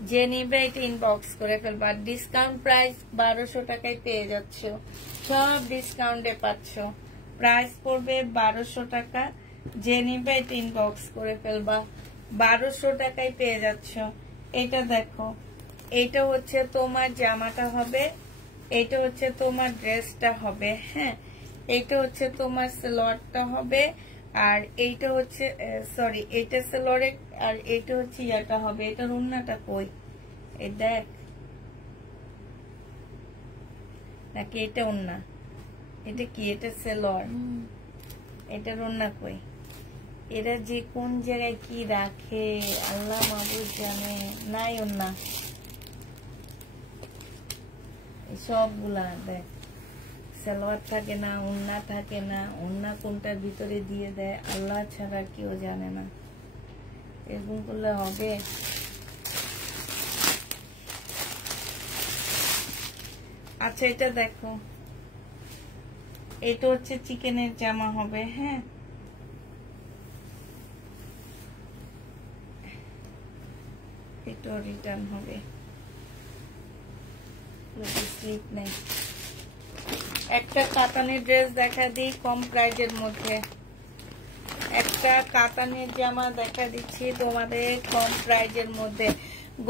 যে নিবে এটা ইনবক্স করে ফেলবা। ডিসকাউন্ট প্রাইস 1200 টাকায় পেয়ে যাচ্ছ, সব ডিসকাউন্টে পাচ্ছ। প্রাইস পড়বে 1200 টাকা। যে নিবে এটা ইনবক্স করে ফেলবা। 1200 টাকায় পেয়ে যাচ্ছ। এটা দেখো, এটা হচ্ছে তোমার জামাটা হবে, এটা হচ্ছে তোমার ড্রেসটা হবে। হ্যাঁ, এটা হচ্ছে তোমার সালোয়ারটা হবে, আর এইটা হচ্ছে সরি, এটা সালোয়ারে, আর এটা হচ্ছে ইয়াটা হবে। এটা ওড়নাটা কই? এই দেখ, নাকি এটা ওড়না? এটা কি? এটা সালোয়ার, এটা ওড়না কই? এরা যে কোন জায়গায় কি রাখে আল্লাহ মাবুদ জানে। নাই ওড়না, সবগুলা দেখ, সালোয়ার থাকে না, ওড়না থাকে না, ওড়না কোনটার ভিতরে দিয়ে দেয় আল্লাহ ছাড়া কেউ জানে না। এরকম করলে হবে? আচ্ছা, এটা দেখো, এটা হচ্ছে চিকেনের জামা হবে। হ্যাঁ, এটা রিটার্ন হবে, স্লিপ নেই। একটা কাতানের ড্রেস দেখা দিই কম প্রাইজের মধ্যে। একটা কাতানের জামা দেখা দিচ্ছি তোমাদের কম প্রাইজের মধ্যে।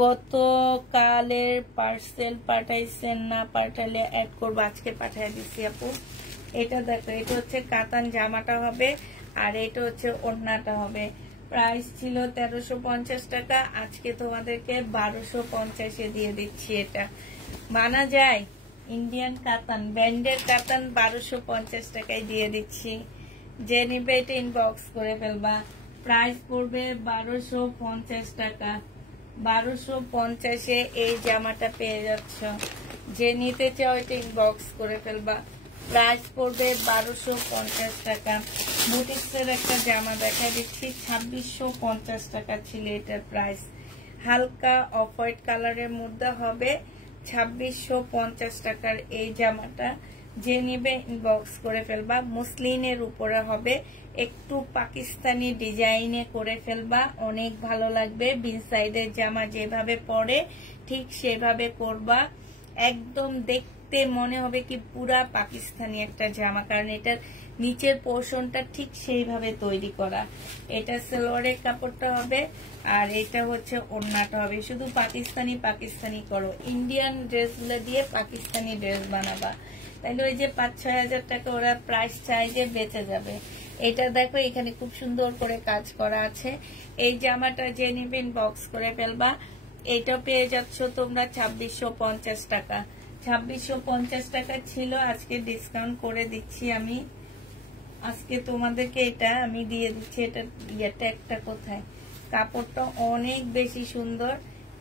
গতকালের পার্সেল পাঠাইছেন, না পাঠালে অ্যাড করবো, আজকে পাঠিয়ে দিচ্ছি আপু। এটা দেখো, এটা হচ্ছে কাতান জামাটা হবে, আর এটা হচ্ছে ওড়নাটা হবে। প্রাইস ছিল 1350 টাকা, আজকে তোমাদেরকে 1250-এ দিয়ে দিচ্ছি। এটা মানা যায়? ইন্ডিয়ান কাতান, ব্র্যান্ডের কাতান 1250 টাকায় দিয়ে দিচ্ছি। যে নিবে এটা ইনবক্স করে ফেলবা। প্রাইস পড়বে 1250 টাকা। 1250-এ এই জামাটা পেয়ে যাচ্ছ। যে নিতে চাও এটা ইনবক্স করে ফেলবা। প্রাইস পড়বে 1250 টাকা। বুটিক্সের একটা জামা দেখা দিচ্ছি, 2650 টাকা ছিল এটার প্রাইস। হালকা অফ হোয়াইট কালারের মধ্যে হবে, 2650 টাকার এই জামাটা। যে নিবে ইনবক্স করে ফেলবা। মুসলিনের উপরে হবে, একটু পাকিস্তানি ডিজাইনে করে ফেলবা, অনেক ভালো লাগবে। বিন সাইডের জামা যেভাবে পরে ঠিক সেভাবে করবা, একদম দেখতে মনে হবে কি পুরা পাকিস্তানি একটা জামা, কারণ এটার নিচের পোর্শনটা ঠিক সেইভাবে তৈরি করা। এটা সালোয়ারের কাপড়টা হবে, আর এটা হচ্ছে ওড়নাটা হবে। শুধু পাকিস্তানি পাকিস্তানি করো, ইন্ডিয়ান ড্রেসগুলো দিয়ে পাকিস্তানি ড্রেস বানাবা, তাহলে ওই যে 5-6 হাজার টাকা ওরা প্রাইস চাই যে বেঁচে যাবে। এটা দেখো, এখানে খুব সুন্দর করে কাজ করা আছে। এই জামাটা যে নিবেন বক্স করে ফেলবা। এটা পেয়ে যাচ্ছ তোমরা 2650 টাকা। 2650 টাকা ছিল, আজকে ডিসকাউন্ট করে দিচ্ছি আমি। আজকে তোমাদেরকে এটা আমি দিয়ে দিচ্ছি। এটা ইয়েটা একটা কোথায়, কাপড়টা অনেক বেশি সুন্দর।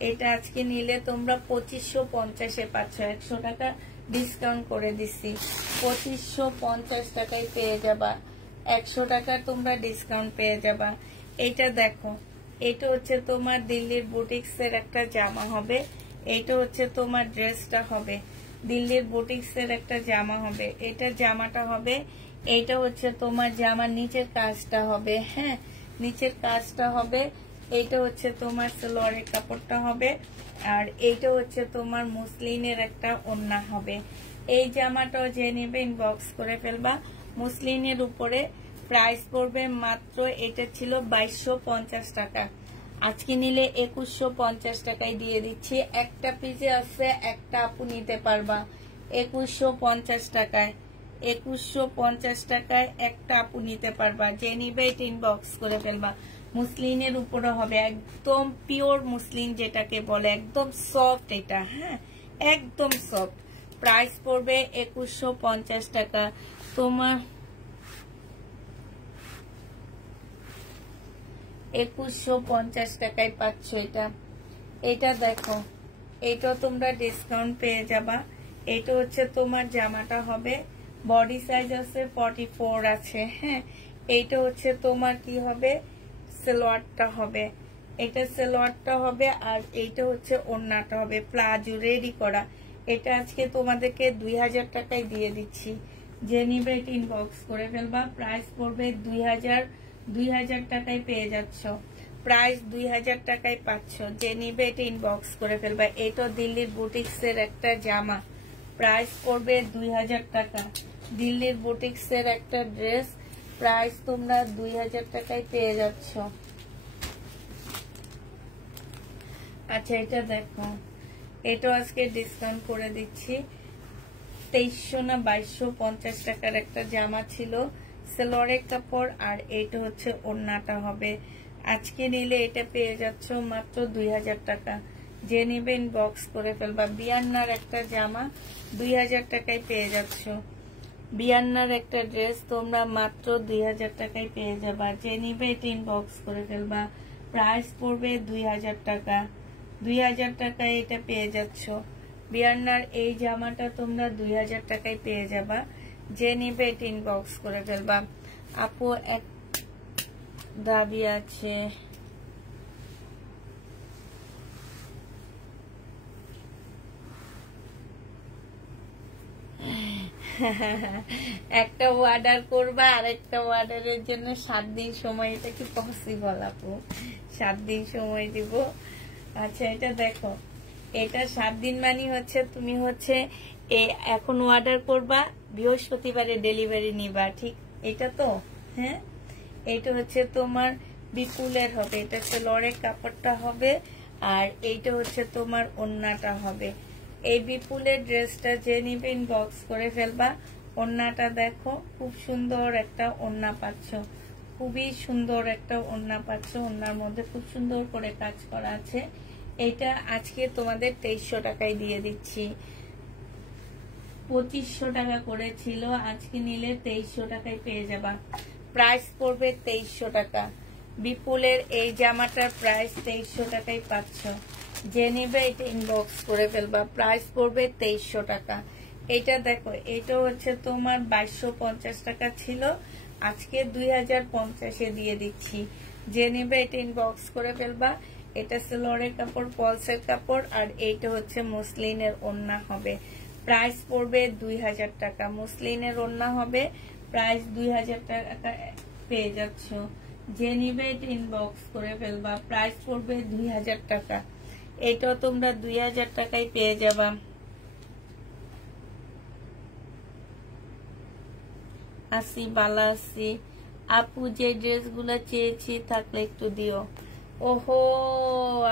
এটা আজকে নিলে তোমরা 2550-এ পাচ্ছ, 100 টাকা ডিসকাউন্ট করে দিচ্ছি। 2550 টাকায় পেয়ে যাবা, 100 টাকা তোমরা ডিসকাউন্ট পেয়ে যাবা। এটা দেখো, এটা হচ্ছে তোমার দিল্লির বুটিক্সের একটা জামা হবে, এটা হচ্ছে তোমার ড্রেসটা হবে। দিল্লির বুটিক্সের একটা জামা হবে, এটা জামাটা হবে। এইটা হচ্ছে তোমার জামার নিচের কাজটা হবে। হ্যাঁ, নিচের কাজটা হবে। এইটা হচ্ছে তোমার সালোয়ারের কাপড়টা হবে, আর এইটা হচ্ছে তোমার মুসলিনের একটা ওড়না হবে। এই জামাটাও যে নেবে ইনবক্স করে ফেলবা। মুসলিনের উপরে প্রাইস পড়বে মাত্র, এটা ছিল 2250 টাকা, আজকে নিলে 2150 টাকায় দিয়ে দিচ্ছি। একটা পিসে আছে, একটা আপু নিতে পারবা 2150 টাকায়। 2150 টাকায় একটা আপু নিতে পারবা। যে নিবে এটা ইনবক্স করে ফেলবা। মুসলিনের উপরে হবে, একদম পিওর মুসলিন যেটাকে বলে, একদম সফট এটা। হ্যাঁ, একদম সফট। প্রাইস পড়বে 2150 টাকা। তোমার 2150 টাকায় পাচ্ছ এটা। এটা দেখো, এটা তোমরা ডিসকাউন্ট পেয়ে যাবা। এটা হচ্ছে তোমার জামাটা হবে, বডি সাইজ আছে 44 আছে। হ্যাঁ, এইটা হচ্ছে তোমার কি হবে, সালোয়ারটা হবে। এটা সালোয়ারটা হবে, আর এইটা হচ্ছে ওড়নাটা হবে, প্লাজো রেডি করা। এটা আজকে তোমাদেরকে 2000 টাকায় দিয়ে দিচ্ছি। যে নিবে এটা ইনবক্স করে ফেলবা। প্রাইস পড়বে 2000 টাকায় পেয়ে যাচ্ছ। প্রাইস 2000 টাকায় পাচ্ছ। যে নিবে এটা ইনবক্স করে ফেলবা। এটা দিল্লির বুটিক্সের একটা জামা, প্রাইস পড়বে 2000 টাকা। দিল্লির বুটিক্সের একটা ড্রেস, প্রাইস তোমরা 2000 টাকায় পেয়ে যাচ্ছ। আচ্ছা এটা দেখো, এটা আজকে ডিসকাউন্ট করে দিচ্ছি। 2300 না 2250 টাকার একটা জামা ছিল, সেলোয়ারের কাপড়, আর এটা হচ্ছে ওড়নাটা হবে। আজকে নিলে এটা পেয়ে যাচ্ছ মাত্র 2000 টাকা। যে নিবে ইনবক্স করে ফেলবা। বিয়ান্নার একটা জামা 2000 টাকায় পেয়ে যাচ্ছ। বিয়ান্নার একটা ড্রেস তোমরা মাত্র 2000 টাকায় পেয়ে যাবা। যে নিবে এটা ইনবক্স করে ফেলবা। প্রাইস পড়বে 2000 টাকা। 2000 টাকায় এটা পেয়ে যাচ্ছ। বিয়ান্নার এই জামাটা তোমরা 2000 টাকায় পেয়ে যাবা। যে নিবে এটা ইনবক্স করে ফেলবা। আপু এক দাবি আছে, একটা অর্ডার করবা আর একটা অর্ডারের জন্য 7 দিন সময়, এটা কি পসিবল আপু? 7 দিন সময় দিব। আচ্ছা এটা দেখো, এটা 7 দিন মানে হচ্ছে তুমি হচ্ছে এখন অর্ডার করবা, বৃহস্পতিবারে ডেলিভারি নিবা, ঠিক? এটা তো হ্যাঁ, এটা হচ্ছে তোমার বিপুলের হবে, এটা হচ্ছে লরের কাপড়টা হবে, আর এইটা হচ্ছে তোমার ওড়নাটা হবে। এই বিপুলের ড্রেসটা যে নিবে ইনবক্স করে ফেলবা। ওড়নাটা দেখো, খুব সুন্দর একটা ওড়না পাচ্ছ, খুবই সুন্দর একটা ওড়না পাচ্ছ। ওড়নার মধ্যে খুব সুন্দর করে কাজ করা আছে। এটা আজকে তোমাদের 2300 টাকায় দিয়ে দিচ্ছি। 2500 টাকা করেছিল, আজকে নিলে 2300 টাকায় পেয়ে যাবা। প্রাইস পড়বে 2300 টাকা। বিপুলের এই জামাটার প্রাইস 2300 টাকায় পাচ্ছ। যে নিবে এটা ইনবক্স করে ফেলবা। প্রাইস পড়বে 2300 টাকা। এটা দেখো, এটা হচ্ছে তোমার 2250 টাকা ছিল, আজকে 2050-এ দিয়ে দিচ্ছি। যে নিবে এটা ইনবক্স করে ফেলবা। এটা সেলোয়ারের কাপড়, পলসের কাপড়, আর এইটা হচ্ছে মসলিনের ওড়না হবে। প্রাইস পড়বে 2000 টাকা। মসলিনের ওড়না হবে, প্রাইস 2000 টাকা পেয়ে যাচ্ছ। যে নিবে এটা ইনবক্স করে ফেলবা। প্রাইস পড়বে 2000 টাকা। এটাও তোমরা 2000 টাকায় পেয়ে যাবা। আসি বালা আসি। আপু যে ড্রেসগুলো চেয়েছি থাকলে একটু দিও। ওহো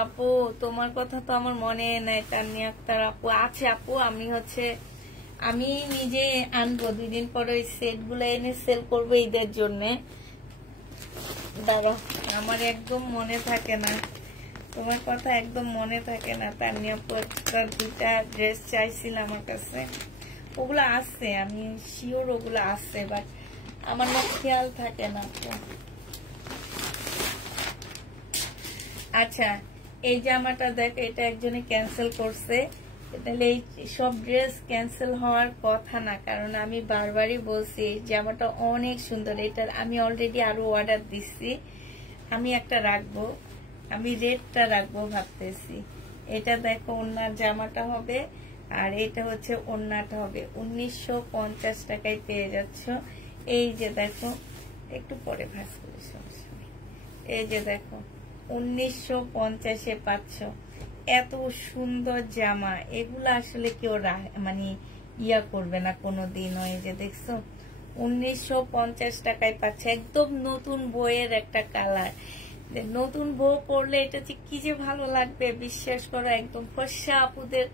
আপু, তোমার কথা তো আমার মনে নাই। তানিয়া আক্তার আপু আছে। আপু আমি নিজে আনবো 2 দিন পরে, ওই সেট গুলো এনে সেল করবো ঈদের জন্য। দাঁড়াও, আমার একদম মনে থাকে না, তোমার কথা একদম মনে থাকে না। তানিয়া আপু একটা 2টা ড্রেস চাইছিল আমার কাছে, ওগুলো আছে, আমি শিওর ওগুলো আছে, বাট আমার না খেয়াল থাকে না। আচ্ছা এই জামাটা দেখ, এটা একজনে ক্যান্সেল করছে। তাহলে এই সব ড্রেস ক্যান্সেল হওয়ার কথা না, কারণ আমি বারবারই বলছি এই জামাটা অনেক সুন্দর। এটার আমি অলরেডি আরো অর্ডার দিচ্ছি। আমি একটা রাখবো, আমি রেডটা রাখবো ভাবতেছি। এটা দেখো ওড়নার জামাটা হবে, আর এটা হচ্ছে ওড়নাটা হবে। 1950 টাকায় পেয়ে যাচ্ছ। এই যে দেখো, একটু পরে ভাঁজ করে সমস্যা নেই। এই যে দেখো 1950-এ পাচ্ছ। এত সুন্দর জামা, এগুলো আসলে কেউ মানে ইয়া করবে না কোনোদিন। এই যে দেখছো 1950 টাকায় পাচ্ছে, একদম নতুন বইয়ের একটা কালার। নতুন বউ পরলে এটা কি যে ভালো লাগবে, বিশ্বাস করো। একদম ফর্সা আপুদের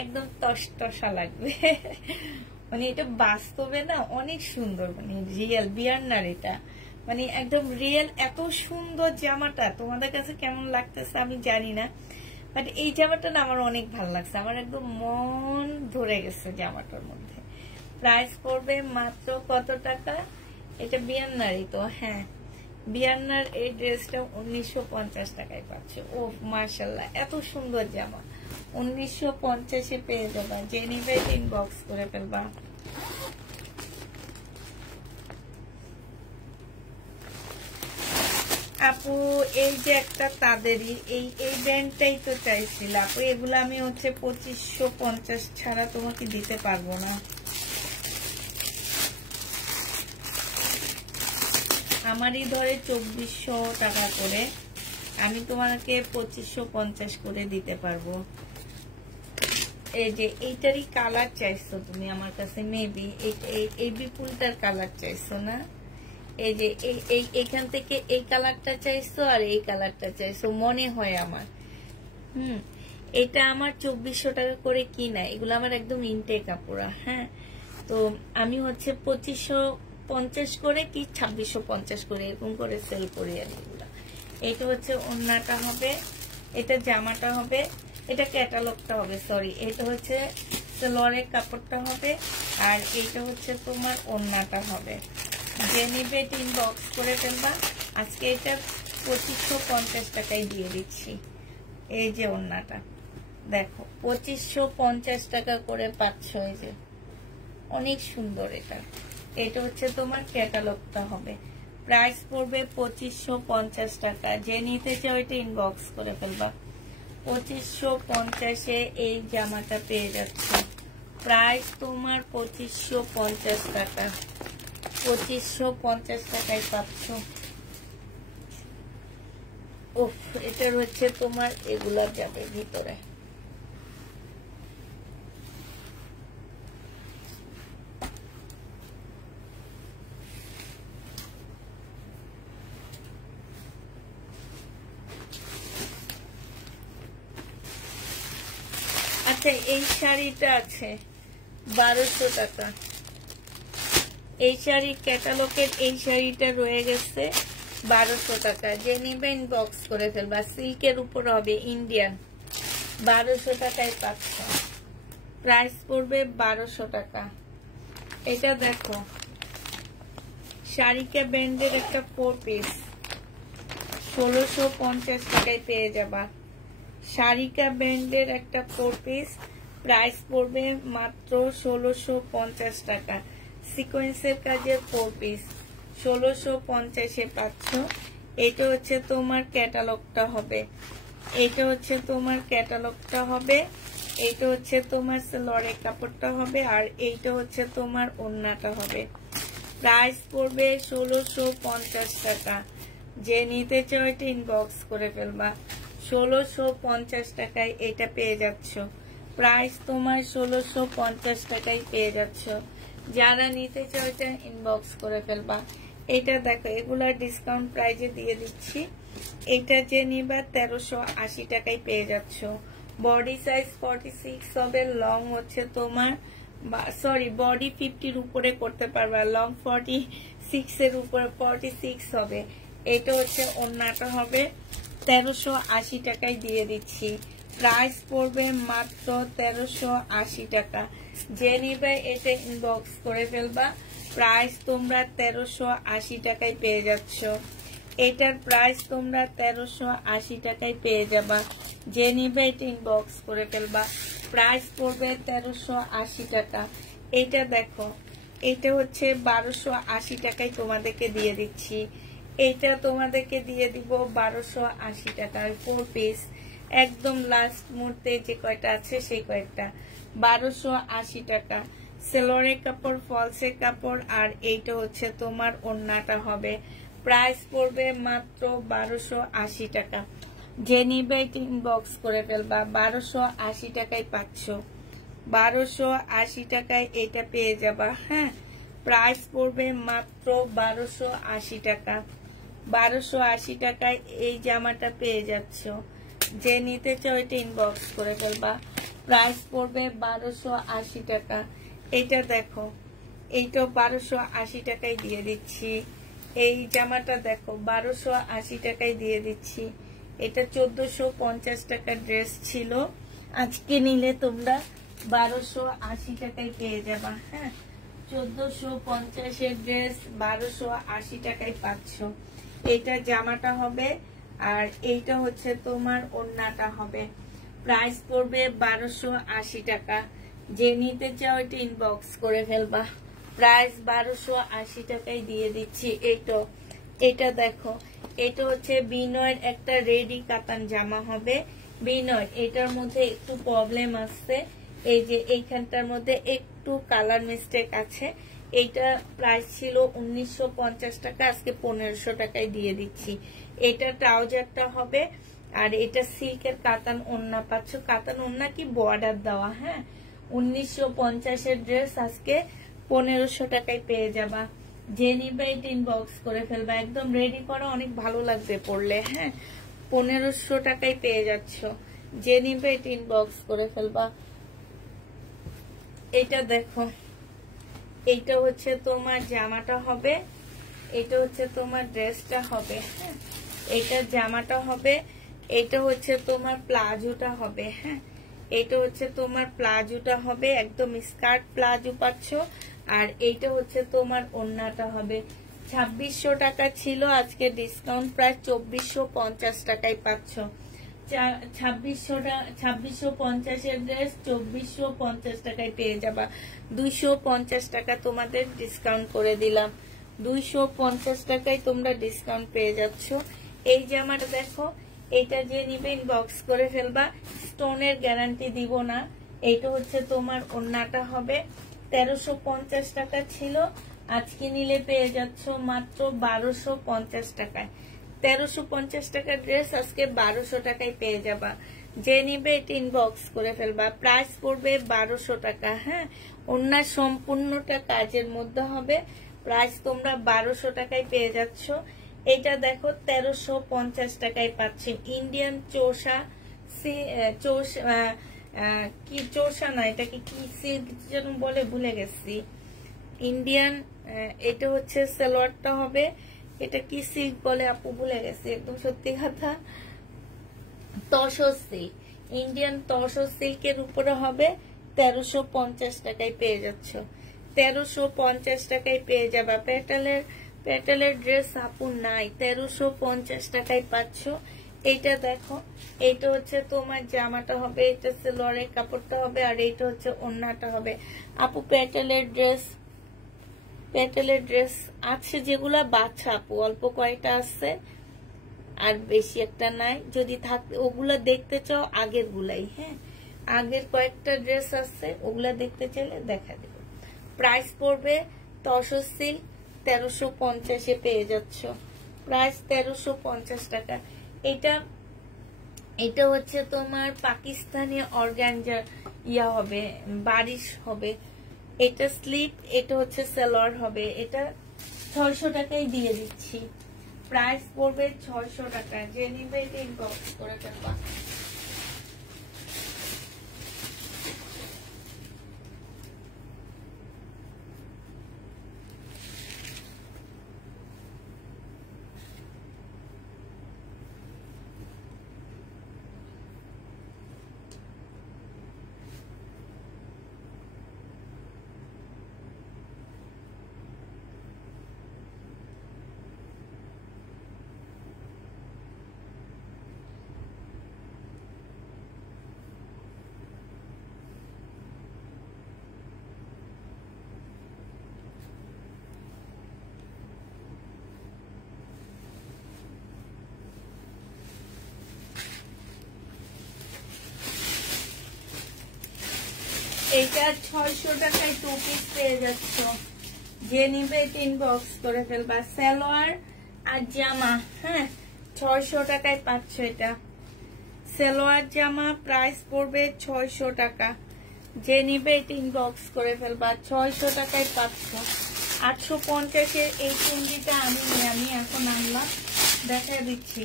একদম তসতসা লাগবে। মানে এটা বাস্তবে না অনেক সুন্দর, মানে রিয়েল বিয়ান্নার, এটা মানে একদম রিয়েল। এত সুন্দর জামাটা তোমাদের কাছে কেমন লাগতেছে আমি জানি না, বাট এই জামাটা না আমার অনেক ভালো লাগছে, আমার একদম মন ধরে গেছে জামাটার মধ্যে। প্রাইস পড়বে মাত্র কত টাকা? এটা বিয়ান্নারই তো, হ্যাঁ বিয়ান্নার এই ড্রেসটা 1950 টাকায় পাচ্ছে। ও মাশাআল্লাহ, এত সুন্দর জামা 1950-এ পেয়ে যাবা। যে নিবে ইনবক্স করে ফেলবা। আপু এই যে একটা তাদেরই এই ব্র্যান্ডটাই তো চাইছিল আপু, এগুলো আমি হচ্ছে 2550 ছাড়া তোমাকে দিতে পারবো না। আমারই ধরে 2400 টাকা করে, আমি তোমাকে 2550 করে দিতে পারবো। এই যে এইটারই কালার চাইছো তুমি আমার কাছে, মেবি এই বিপুলটার কালার চাইছো না? এই যে এইখান থেকে এই কালারটা চাইছো আর এই কালারটা চাইছো মনে হয় আমার। এটা আমার 2400 টাকা করে কিনা, এগুলো আমার একদম ইনটেক কাপড়া। হ্যাঁ, তো আমি হচ্ছে 2550 করে কি 2650 করে এরকম করে সেল করি আর এগুলা। এটা হচ্ছে ওড়নাটা হবে, এটা জামাটা হবে, এটা ক্যাটালগটা হবে, সরি এটা হচ্ছে সালোয়ারের কাপড়টা হবে, আর এটা হচ্ছে তোমার ওড়নাটা হবে। যে নিবে ইনবক্স করে ফেলবা। আজকে এটা 2550 টাকায় দিয়ে দিচ্ছি। এই যে ওড়নাটা দেখো 2550 টাকা করে পাচ্ছ। এই যে অনেক সুন্দর এটা। এটা হচ্ছে তোমার ক্যাটালগটা হবে, প্রাইস পড়বে 2550 টাকা। যে নিতে চাও এটা ইনবক্স করে ফেলবা। 2550-এ এই জামাটা পেয়ে যাচ্ছে, প্রাইস তোমার 2550 টাকা। 2550 টাকায় পাচ্ছ। উফ, এটার হচ্ছে তোমার এগুলা যাবে ভিতরে। আচ্ছা, এই শাড়িটা আছে 1200 টাকা। এই শাড়ির ক্যাটালগের এই শাড়িটা রয়ে গেছে 1200 টাকা। যে নিবে ইনবক্স করে ফেলবা। সিল্কের উপর হবে, ইন্ডিয়ান। 1200 টাকায় পাচ্ছ, প্রাইস পড়বে 1200 টাকা। এটা দেখো শাড়িকা ব্র্যান্ডের একটা 4 পিস 1650 টাকায় পেয়ে যাবা। শাড়িকা ব্র্যান্ডের একটা 4 পিস, প্রাইস পড়বে মাত্র 1650 টাকা। সিকোয়েন্সের কাজের 4 পিস 1650-এ পাচ্ছ। এটা হচ্ছে তোমার ক্যাটালগটা হবে, এটা হচ্ছে তোমার ক্যাটালগটা হবে, এইটা হচ্ছে তোমার সালোয়ারের কাপড়টা হবে, আর এইটা হচ্ছে তোমার ওড়নাটা হবে। প্রাইস পড়বে 1650 টাকা। যে নিতে চাও এটা ইনবক্স করে ফেলবা। 1650 টাকায় এটা পেয়ে যাচ্ছ, প্রাইস তোমার 1650 টাকায় পেয়ে যাচ্ছ। যারা নিতে চাও এটা ইনবক্স করে ফেলবা। এটা দেখো এগুলা ডিসকাউন্ট প্রাইজে দিয়ে দিচ্ছি। এটা যে নিবা 1380 টাকায় পেয়ে যাচ্ছ। বডি সাইজ 46 হবে, লং হচ্ছে তোমার সরি বডি 50-র উপরে করতে পারবা, লং 46-এর উপরে 46 হবে। এটা হচ্ছে ওড়নাটা হবে, 1380 টাকায় দিয়ে দিচ্ছি। প্রাইস পড়বে মাত্র 1380 টাকা। যে নিবে এটা ইনবক্স করে ফেলবা। প্রাইস তোমরা 1380 টাকায় পেয়ে যাচ্ছ। এটার প্রাইস তোমরা 1380 টাকায় পেয়ে যাবা। যে নিবে এটা ইনবক্স করে ফেলবা। প্রাইস পড়বে 1380 টাকা। এটা দেখো এটা হচ্ছে 1280 টাকায় তোমাদেরকে দিয়ে দিচ্ছি। এটা তোমাদেরকে দিয়ে দিব 1280 টাকার 4 পিস। একদম লাস্ট মুহূর্তে যে কয়টা আছে সেই কয়টা 1280 টাকা। সেলোয়ারের কাপড়, ফলসের কাপড়, আর এইটা হচ্ছে তোমার ওড়নাটা হবে। প্রাইস পড়বে মাত্র 1280 টাকা। যে নিবে ইনবক্স করে ফেলবা। 1280 টাকায় পাচ্ছ, 1280 টাকায় এটা পেয়ে যাবা। হ্যাঁ, প্রাইস পড়বে মাত্র 1280 টাকা। 1280 টাকায় এই জামাটা পেয়ে যাচ্ছ। যে নিতে চাও এটা ইনবক্স করে ফেলবা। প্রাইস পড়বে 1280 টাকা। এটা দেখো এইটা 1280 টাকায় দিয়ে দিচ্ছি। এই জামাটা দেখো 1280 টাকায় দিয়ে দিচ্ছি। এটা 1450 টাকার ড্রেস ছিল, আজকে নিলে তোমরা 1280 টাকায় পেয়ে যাবা। হ্যাঁ, 1450-এর ড্রেস 1280 টাকায় পাচ্ছ। এইটা জামাটা হবে, আর এইটা হচ্ছে তোমার ওড়নাটা হবে। প্রাইস পড়বে 1280 টাকা। যে নিতে চাও এটা ইনবক্স করে ফেলবা। প্রাইস 1280 টাকায় দিয়ে দিচ্ছি। এইটা এটা দেখো, এটা হচ্ছে বিনয়ের একটা রেডি কাতান জামা হবে। বিনয় এটার মধ্যে একটু প্রবলেম আসছে, এই যে এইখানটার মধ্যে একটু কালার মিস্টেক আছে। এইটা প্রাইস ছিল 1950 টাকা, আজকে 1500 টাকায় দিয়ে দিচ্ছি। এটা ট্রাউজারটা হবে, আর এটা সিল্কের কাতান ওন্না পাচ্ছ। কাতান ওন্না কি বর্ডার দেওয়া। হ্যাঁ, 1950 ড্রেস আজকে 1500 টাকায় পেয়ে যাবা। যে নিবে এটা ইনবক্স করে ফেলবা, একদম রেডি করা, অনেক ভালো লাগবে পরলে। হ্যাঁ, 1500 টাকায় পেয়ে যাচ্ছ। যে নিবে এটা ইনবক্স করে ফেলবা। এটা দেখো, এইটা হচ্ছে তোমার জামাটা হবে, এটা হচ্ছে তোমার ড্রেসটা হবে। হ্যাঁ, এটা জামাটা হবে, এটা হচ্ছে তোমার প্লাজোটা হবে। হ্যাঁ, এটা হচ্ছে তোমার প্লাজোটা হবে, একদম স্কার্ট প্লাজো পাচ্ছ। আর এইটা হচ্ছে তোমার ওড়নাটা হবে। 2600 টাকা ছিল, আজকে ডিসকাউন্ট প্রায় 2450 টাকায় পাচ্ছ। 2650 এর ড্রেস 2450 টাকায় পেয়ে যাবা। 250 টাকা তোমাদের ডিসকাউন্ট করে দিলাম। 250 টাকায় তোমরা ডিসকাউন্ট পেয়ে যাচ্ছ। এই জামাটা দেখো, এটা যে নিবে ইনবক্স করে ফেলবা, স্টোনের গ্যারান্টি দিব না। এইটা হচ্ছে তোমার ওড়নাটা হবে। 1350 টাকা ছিল, আজকে নিলে পেয়ে যাচ্ছ মাত্র 1250 টাকায়। 1350 টাকার ড্রেস আজকে 1200 টাকায় পেয়ে যাবা। যে নিবে এটা ইনবক্স করে ফেলবা। প্রাইস পড়বে 1200 টাকা। হ্যাঁ, ওড়না সম্পূর্ণটা কাজের মধ্যে হবে। প্রাইস তোমরা 1200 টাকায় পেয়ে যাচ্ছ। এটা দেখো 1350 টাকায় পাচ্ছেন। ইন্ডিয়ান চোষা, কি চোষা না, এটাকে কি সিল্ক যেন বলে, ভুলে গেছি। ইন্ডিয়ান, এটা হচ্ছে সালোয়ারটা হবে। এটা কি সিল্ক বলে আপু, ভুলে গেছি একদম সত্যি কথা। তসর সিল্ক, ইন্ডিয়ান তসর সিল্কের উপরে হবে। 1350 টাকায় পেয়ে যাচ্ছ। 1350 টাকায় পেয়ে যাবা। পেটালের ড্রেস আপু নাই, 1350 টাকায় পাচ্ছ। এইটা দেখো, এইটা হচ্ছে তোমার জামাটা হবে, এটা সালোয়ারের কাপড়টা হবে, আর এইটা হচ্ছে ওড়নাটা হবে। আপু পেটালের ড্রেস আছে যেগুলা বাচ্চা আপু, অল্প কয়টা আছে, আর বেশি একটা নাই। যদি থাকে ওগুলা দেখতে চাও আগের গুলাই। হ্যাঁ, আগের কয়েকটা ড্রেস আছে, ওগুলা দেখতে চাইলে দেখা দেব। প্রাইস পড়বে তসর সিল্ক 1350 পেয়ে যাচ্ছ। প্রাইস 1350 টাকা। এটা হচ্ছে তোমার পাকিস্তানি অর্গানজার ইয়া হবে, বারিশ হবে। এটা স্লিপ, এটা হচ্ছে সালোয়ার হবে। এটা 600 টাকায় দিয়ে দিচ্ছি। প্রাইস পড়বে 600 টাকা। যে নিবে এটা ইনবক্স করে ফেলবা। এইটা 600 টাকায় 2 পিস পেয়ে যাচ্ছ। যে নিবে এটা ইনবক্স করে ফেলবা। সালোয়ার আর জামা, হ্যাঁ, 600 টাকায় পাচ্ছ। এটা সালোয়ার জামা, প্রাইস পড়বে 600 টাকা। যে নিবে এটা ইনবক্স করে ফেলবা। 600 টাকায় পাচ্ছ। 850 এই চুন্ডিটা আমি এখন আনলাম, দেখা দিচ্ছি।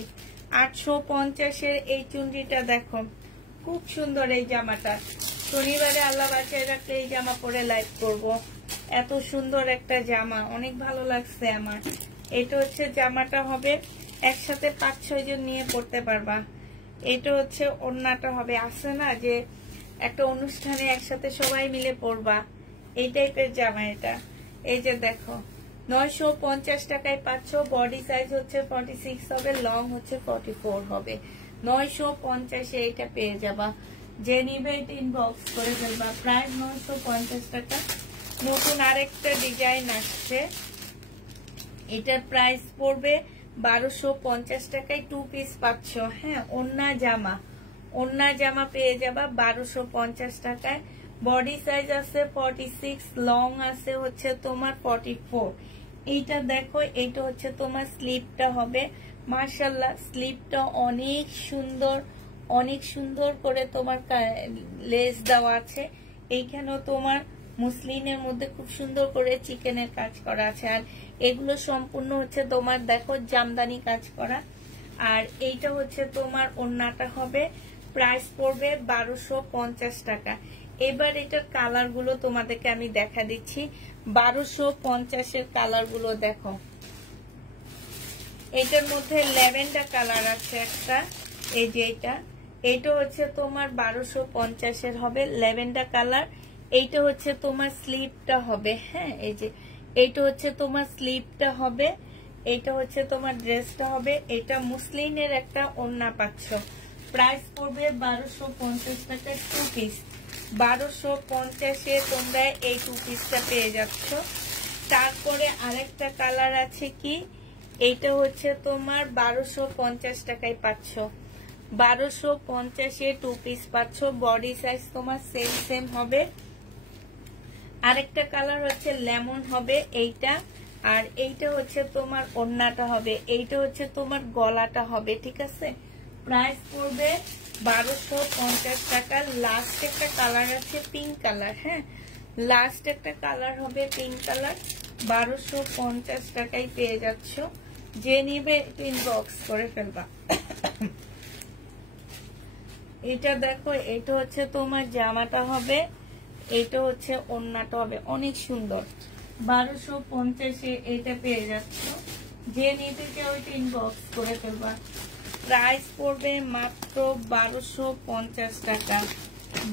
850 এই চুন্ডিটা দেখো, খুব সুন্দর এই জামাটা। শনিবারে আল্লাহ বাঁচায় রাখলে এই জামা পরে লাইভ করব। এত সুন্দর একটা জামা, অনেক ভালো লাগছে আমার। এটা হচ্ছে জামাটা হবে, একসাথে 5-6 জন নিয়ে পড়তে পারবা। এটা হচ্ছে ওড়নাটা হবে, আছে না যে একটা অনুষ্ঠানে একসাথে সবাই মিলে পরবা, এই টাইপের জামা এটা। এই যে দেখো, 950 টাকায় পাচ্ছ। বডি সাইজ হচ্ছে 46 হবে, লং হচ্ছে 44 হবে। 950 এইটা পেয়ে যাবা। যে নিবে এটা ইনবক্স করে ফেলবা। প্রায় 950 টাকা। নতুন আরেকটা ডিজাইন আসছে, এটার প্রাইস পড়বে 1250 টাকায় 2 পিস পাচ্ছ। হ্যাঁ, ওন্না জামা পেয়ে যাবা 1250 টাকায়। বডি সাইজ আছে 46, লং আছে হচ্ছে তোমার 44। এইটা দেখো, এইটা হচ্ছে তোমার স্লিপটা হবে। মাশাআল্লাহ, স্লিপটা অনেক সুন্দর করে তোমার লেস দেওয়া আছে। এইখানেও তোমার মুসলিনের মধ্যে খুব সুন্দর করে চিকেনের কাজ করা আছে। আর এগুলো সম্পূর্ণ হচ্ছে তোমার দেখো জামদানি কাজ করা। আর এইটা হচ্ছে তোমার ওড়নাটা হবে, প্রাইস পড়বে 1250 টাকা। এবার এটার কালার গুলো তোমাদেরকে আমি দেখা দিচ্ছি। 1250-এর কালার গুলো দেখো। এটার মধ্যে ল্যাভেন্ডার কালার আছে একটা, এই যে এইটা হচ্ছে তোমার 1250-এর হবে, ল্যাভেন্ডার কালার। এইটা হচ্ছে তোমার স্লিপটা হবে। হ্যাঁ, এই যে এইটা হচ্ছে তোমার স্লিপটা হবে, এইটা হচ্ছে তোমার ড্রেসটা হবে। এটা মুসলিনের একটা ওড়না পাচ্ছ। প্রাইস পড়বে 1250 টাকা 2 পিস। 1250-এ তোমরা এই 2 পিসটা পেয়ে যাচ্ছ। তারপরে আরেকটা কালার আছে কি, এইটা হচ্ছে তোমার 1250 টাকায় পাচ্ছ। 1250-এ 2 পিস পাচ্ছ। বডি সাইজ তোমার সেম হবে। আরেকটা কালার হচ্ছে লেমন হবে এইটা। আর এইটা হচ্ছে তোমার ওড়নাটা হবে, এইটা হচ্ছে তোমার গলাটা হবে। ঠিক আছে, প্রাইস পড়বে 1250 টাকা। লাস্ট একটা কালার আছে পিঙ্ক কালার। হ্যাঁ, লাস্ট একটা কালার হবে পিঙ্ক কালার। 1250 টাকায় পেয়ে যাচ্ছ। যে নিবে ইনবক্স করে ফেলবা। এটা দেখো, এটা হচ্ছে তোমার জামাটা হবে, এটা হচ্ছে ওড়নাটা হবে, অনেক সুন্দর। 1250-এ এটা পেয়ে যাচ্ছ। যে নিতে চাও এটা ইনবক্স করে ফেলবা। প্রাইস পড়বে মাত্র 1250 টাকা।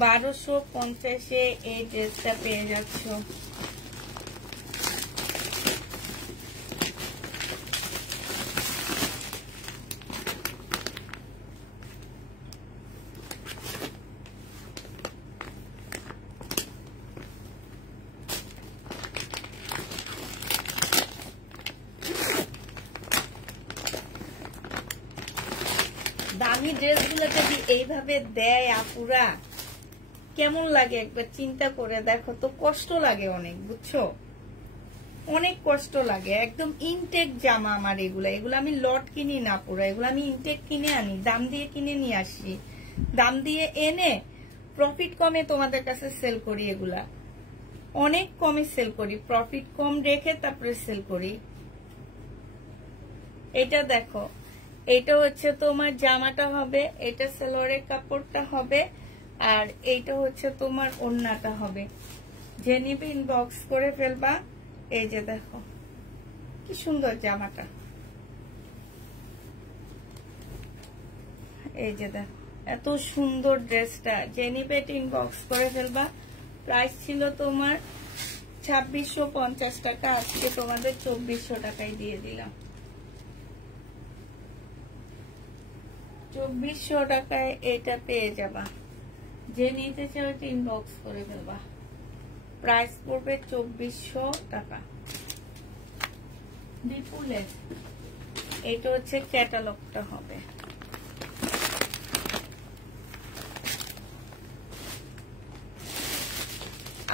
1250-এ এই ড্রেসটা পেয়ে যাচ্ছ। দামি ড্রেসগুলো যদি এইভাবে দেয় আপুরা, কেমন লাগে একবার চিন্তা করে দেখো তো। কষ্ট লাগে অনেক, বুঝছো, অনেক কষ্ট লাগে। একদম ইনটেক জামা আমার এগুলো আমি লট কিনি না পুরা, এগুলো আমি ইনটেক কিনে আনি, দাম দিয়ে কিনে নিয়ে আসি। দাম দিয়ে এনে প্রফিট কমে তোমাদের কাছে সেল করি। এগুলা অনেক কমে সেল করি, প্রফিট কম রেখে তারপরে সেল করি। এটা দেখো, এটা হচ্ছে তোমার জামাটা হবে, এটা সালোয়ারের কাপড়টা হবে, আর এইটা হচ্ছে তোমার ওড়নাটা হবে। যে নিবে ইনবক্স করে ফেলবা। এই যে দেখো কি সুন্দর জামাটা, এই যে দেখো এত সুন্দর ড্রেসটা। যে নিবে ইনবক্স করে ফেলবা। প্রাইস ছিল তোমার 2650 টাকা, আজকে তোমাদের 2400 টাকায় দিয়ে দিলাম। 2400 টাকায় এটা পেয়ে যাবা। যে নিতে চাও এটা ইনবক্স করে ফেলবা। প্রাইস পড়বে 2400 টাকা। বিপুলের এটা হচ্ছে ক্যাটালগটা হবে।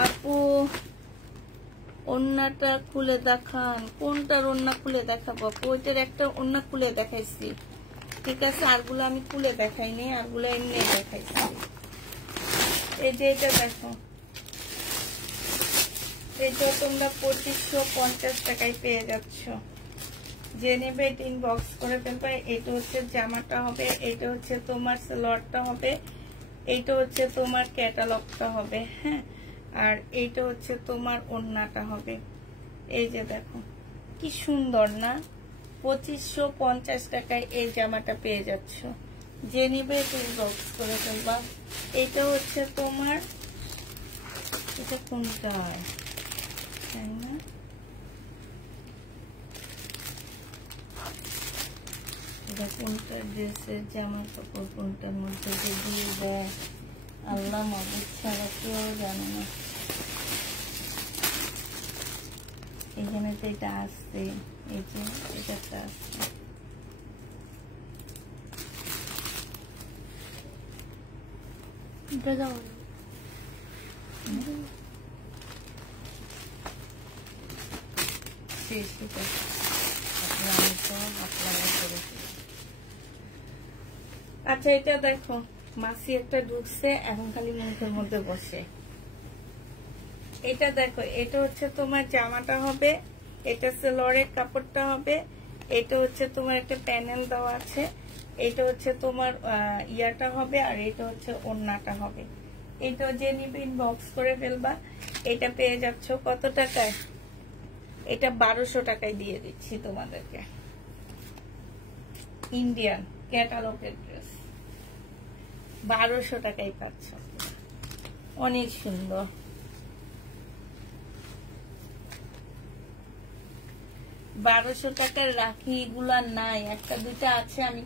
আপু ওড়নাটা খুলে দেখান, কোনটার ওড়না খুলে দেখাবো? ওইটার একটা ওড়না খুলে দেখাইছি, ঠিক আছে, আরগুলো আমি খুলে দেখাইনি, আরগুলো এমনি দেখাইছি। এই যে এটা দেখো, এটা তোমরা 2550 টাকায় পেয়ে যাচ্ছ। যে নেবে এটা ইনবক্স করে ফেলবে। এটা হচ্ছে জামাটা হবে, এটা হচ্ছে তোমার সালোয়ারটা হবে, এইটা হচ্ছে তোমার ক্যাটালগটা হবে। হ্যাঁ, আর এইটা হচ্ছে তোমার ওড়নাটা হবে। এই যে দেখো কি সুন্দর না, 2550 টাকায় এই জামাটা পেয়ে যাচ্ছ। যে নিবে এটা ইনবক্স করে ফেলবা। এটা হচ্ছে তোমার, এটা কোনটা তাই না, এটা কোনটা ড্রেসের জামা কাপড় কোনটার মধ্যে দিয়ে দেয় আল্লাহ মাবুদ ছাড়া কেউ জানে না। এখানে তো এটা আসছে, এই যে এটা একটা আসছে। আচ্ছা এটা দেখো, মাসি একটা ঢুকছে, এখন খালি মুখের মধ্যে বসে। এটা দেখো, এটা হচ্ছে তোমার জামাটা হবে, এটা সেলরের কাপড়টা হবে, এটা হচ্ছে তোমার একটা প্যানেল দেওয়া আছে, এটা হচ্ছে তোমার ইয়াটা হবে, আর এটা হচ্ছে ওড়নাটা হবে। এটা যে নিবে ইনবক্স করে ফেলবা। এটা পেয়ে যাচ্ছ কত টাকায়? এটা 1200 টাকায় দিয়ে দিচ্ছি তোমাদেরকে। ইন্ডিয়ান ক্যাটালগের ড্রেস 1200 টাকায় পাচ্ছ, অনেক সুন্দর। 1200 টাকার রাখি এগুলা নাই, একটা দুইটা আছে, আমি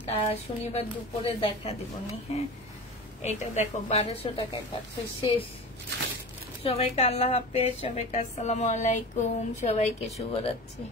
শনিবার দুপুরে দেখা দিবনি। হ্যাঁ, এইটা দেখো 1200 টাকায় পাচ্ছ, শেষ। সবাইকে আল্লাহ হাফেজ, সবাইকে আসসালামু আলাইকুম, সবাইকে শুভরাত্রি।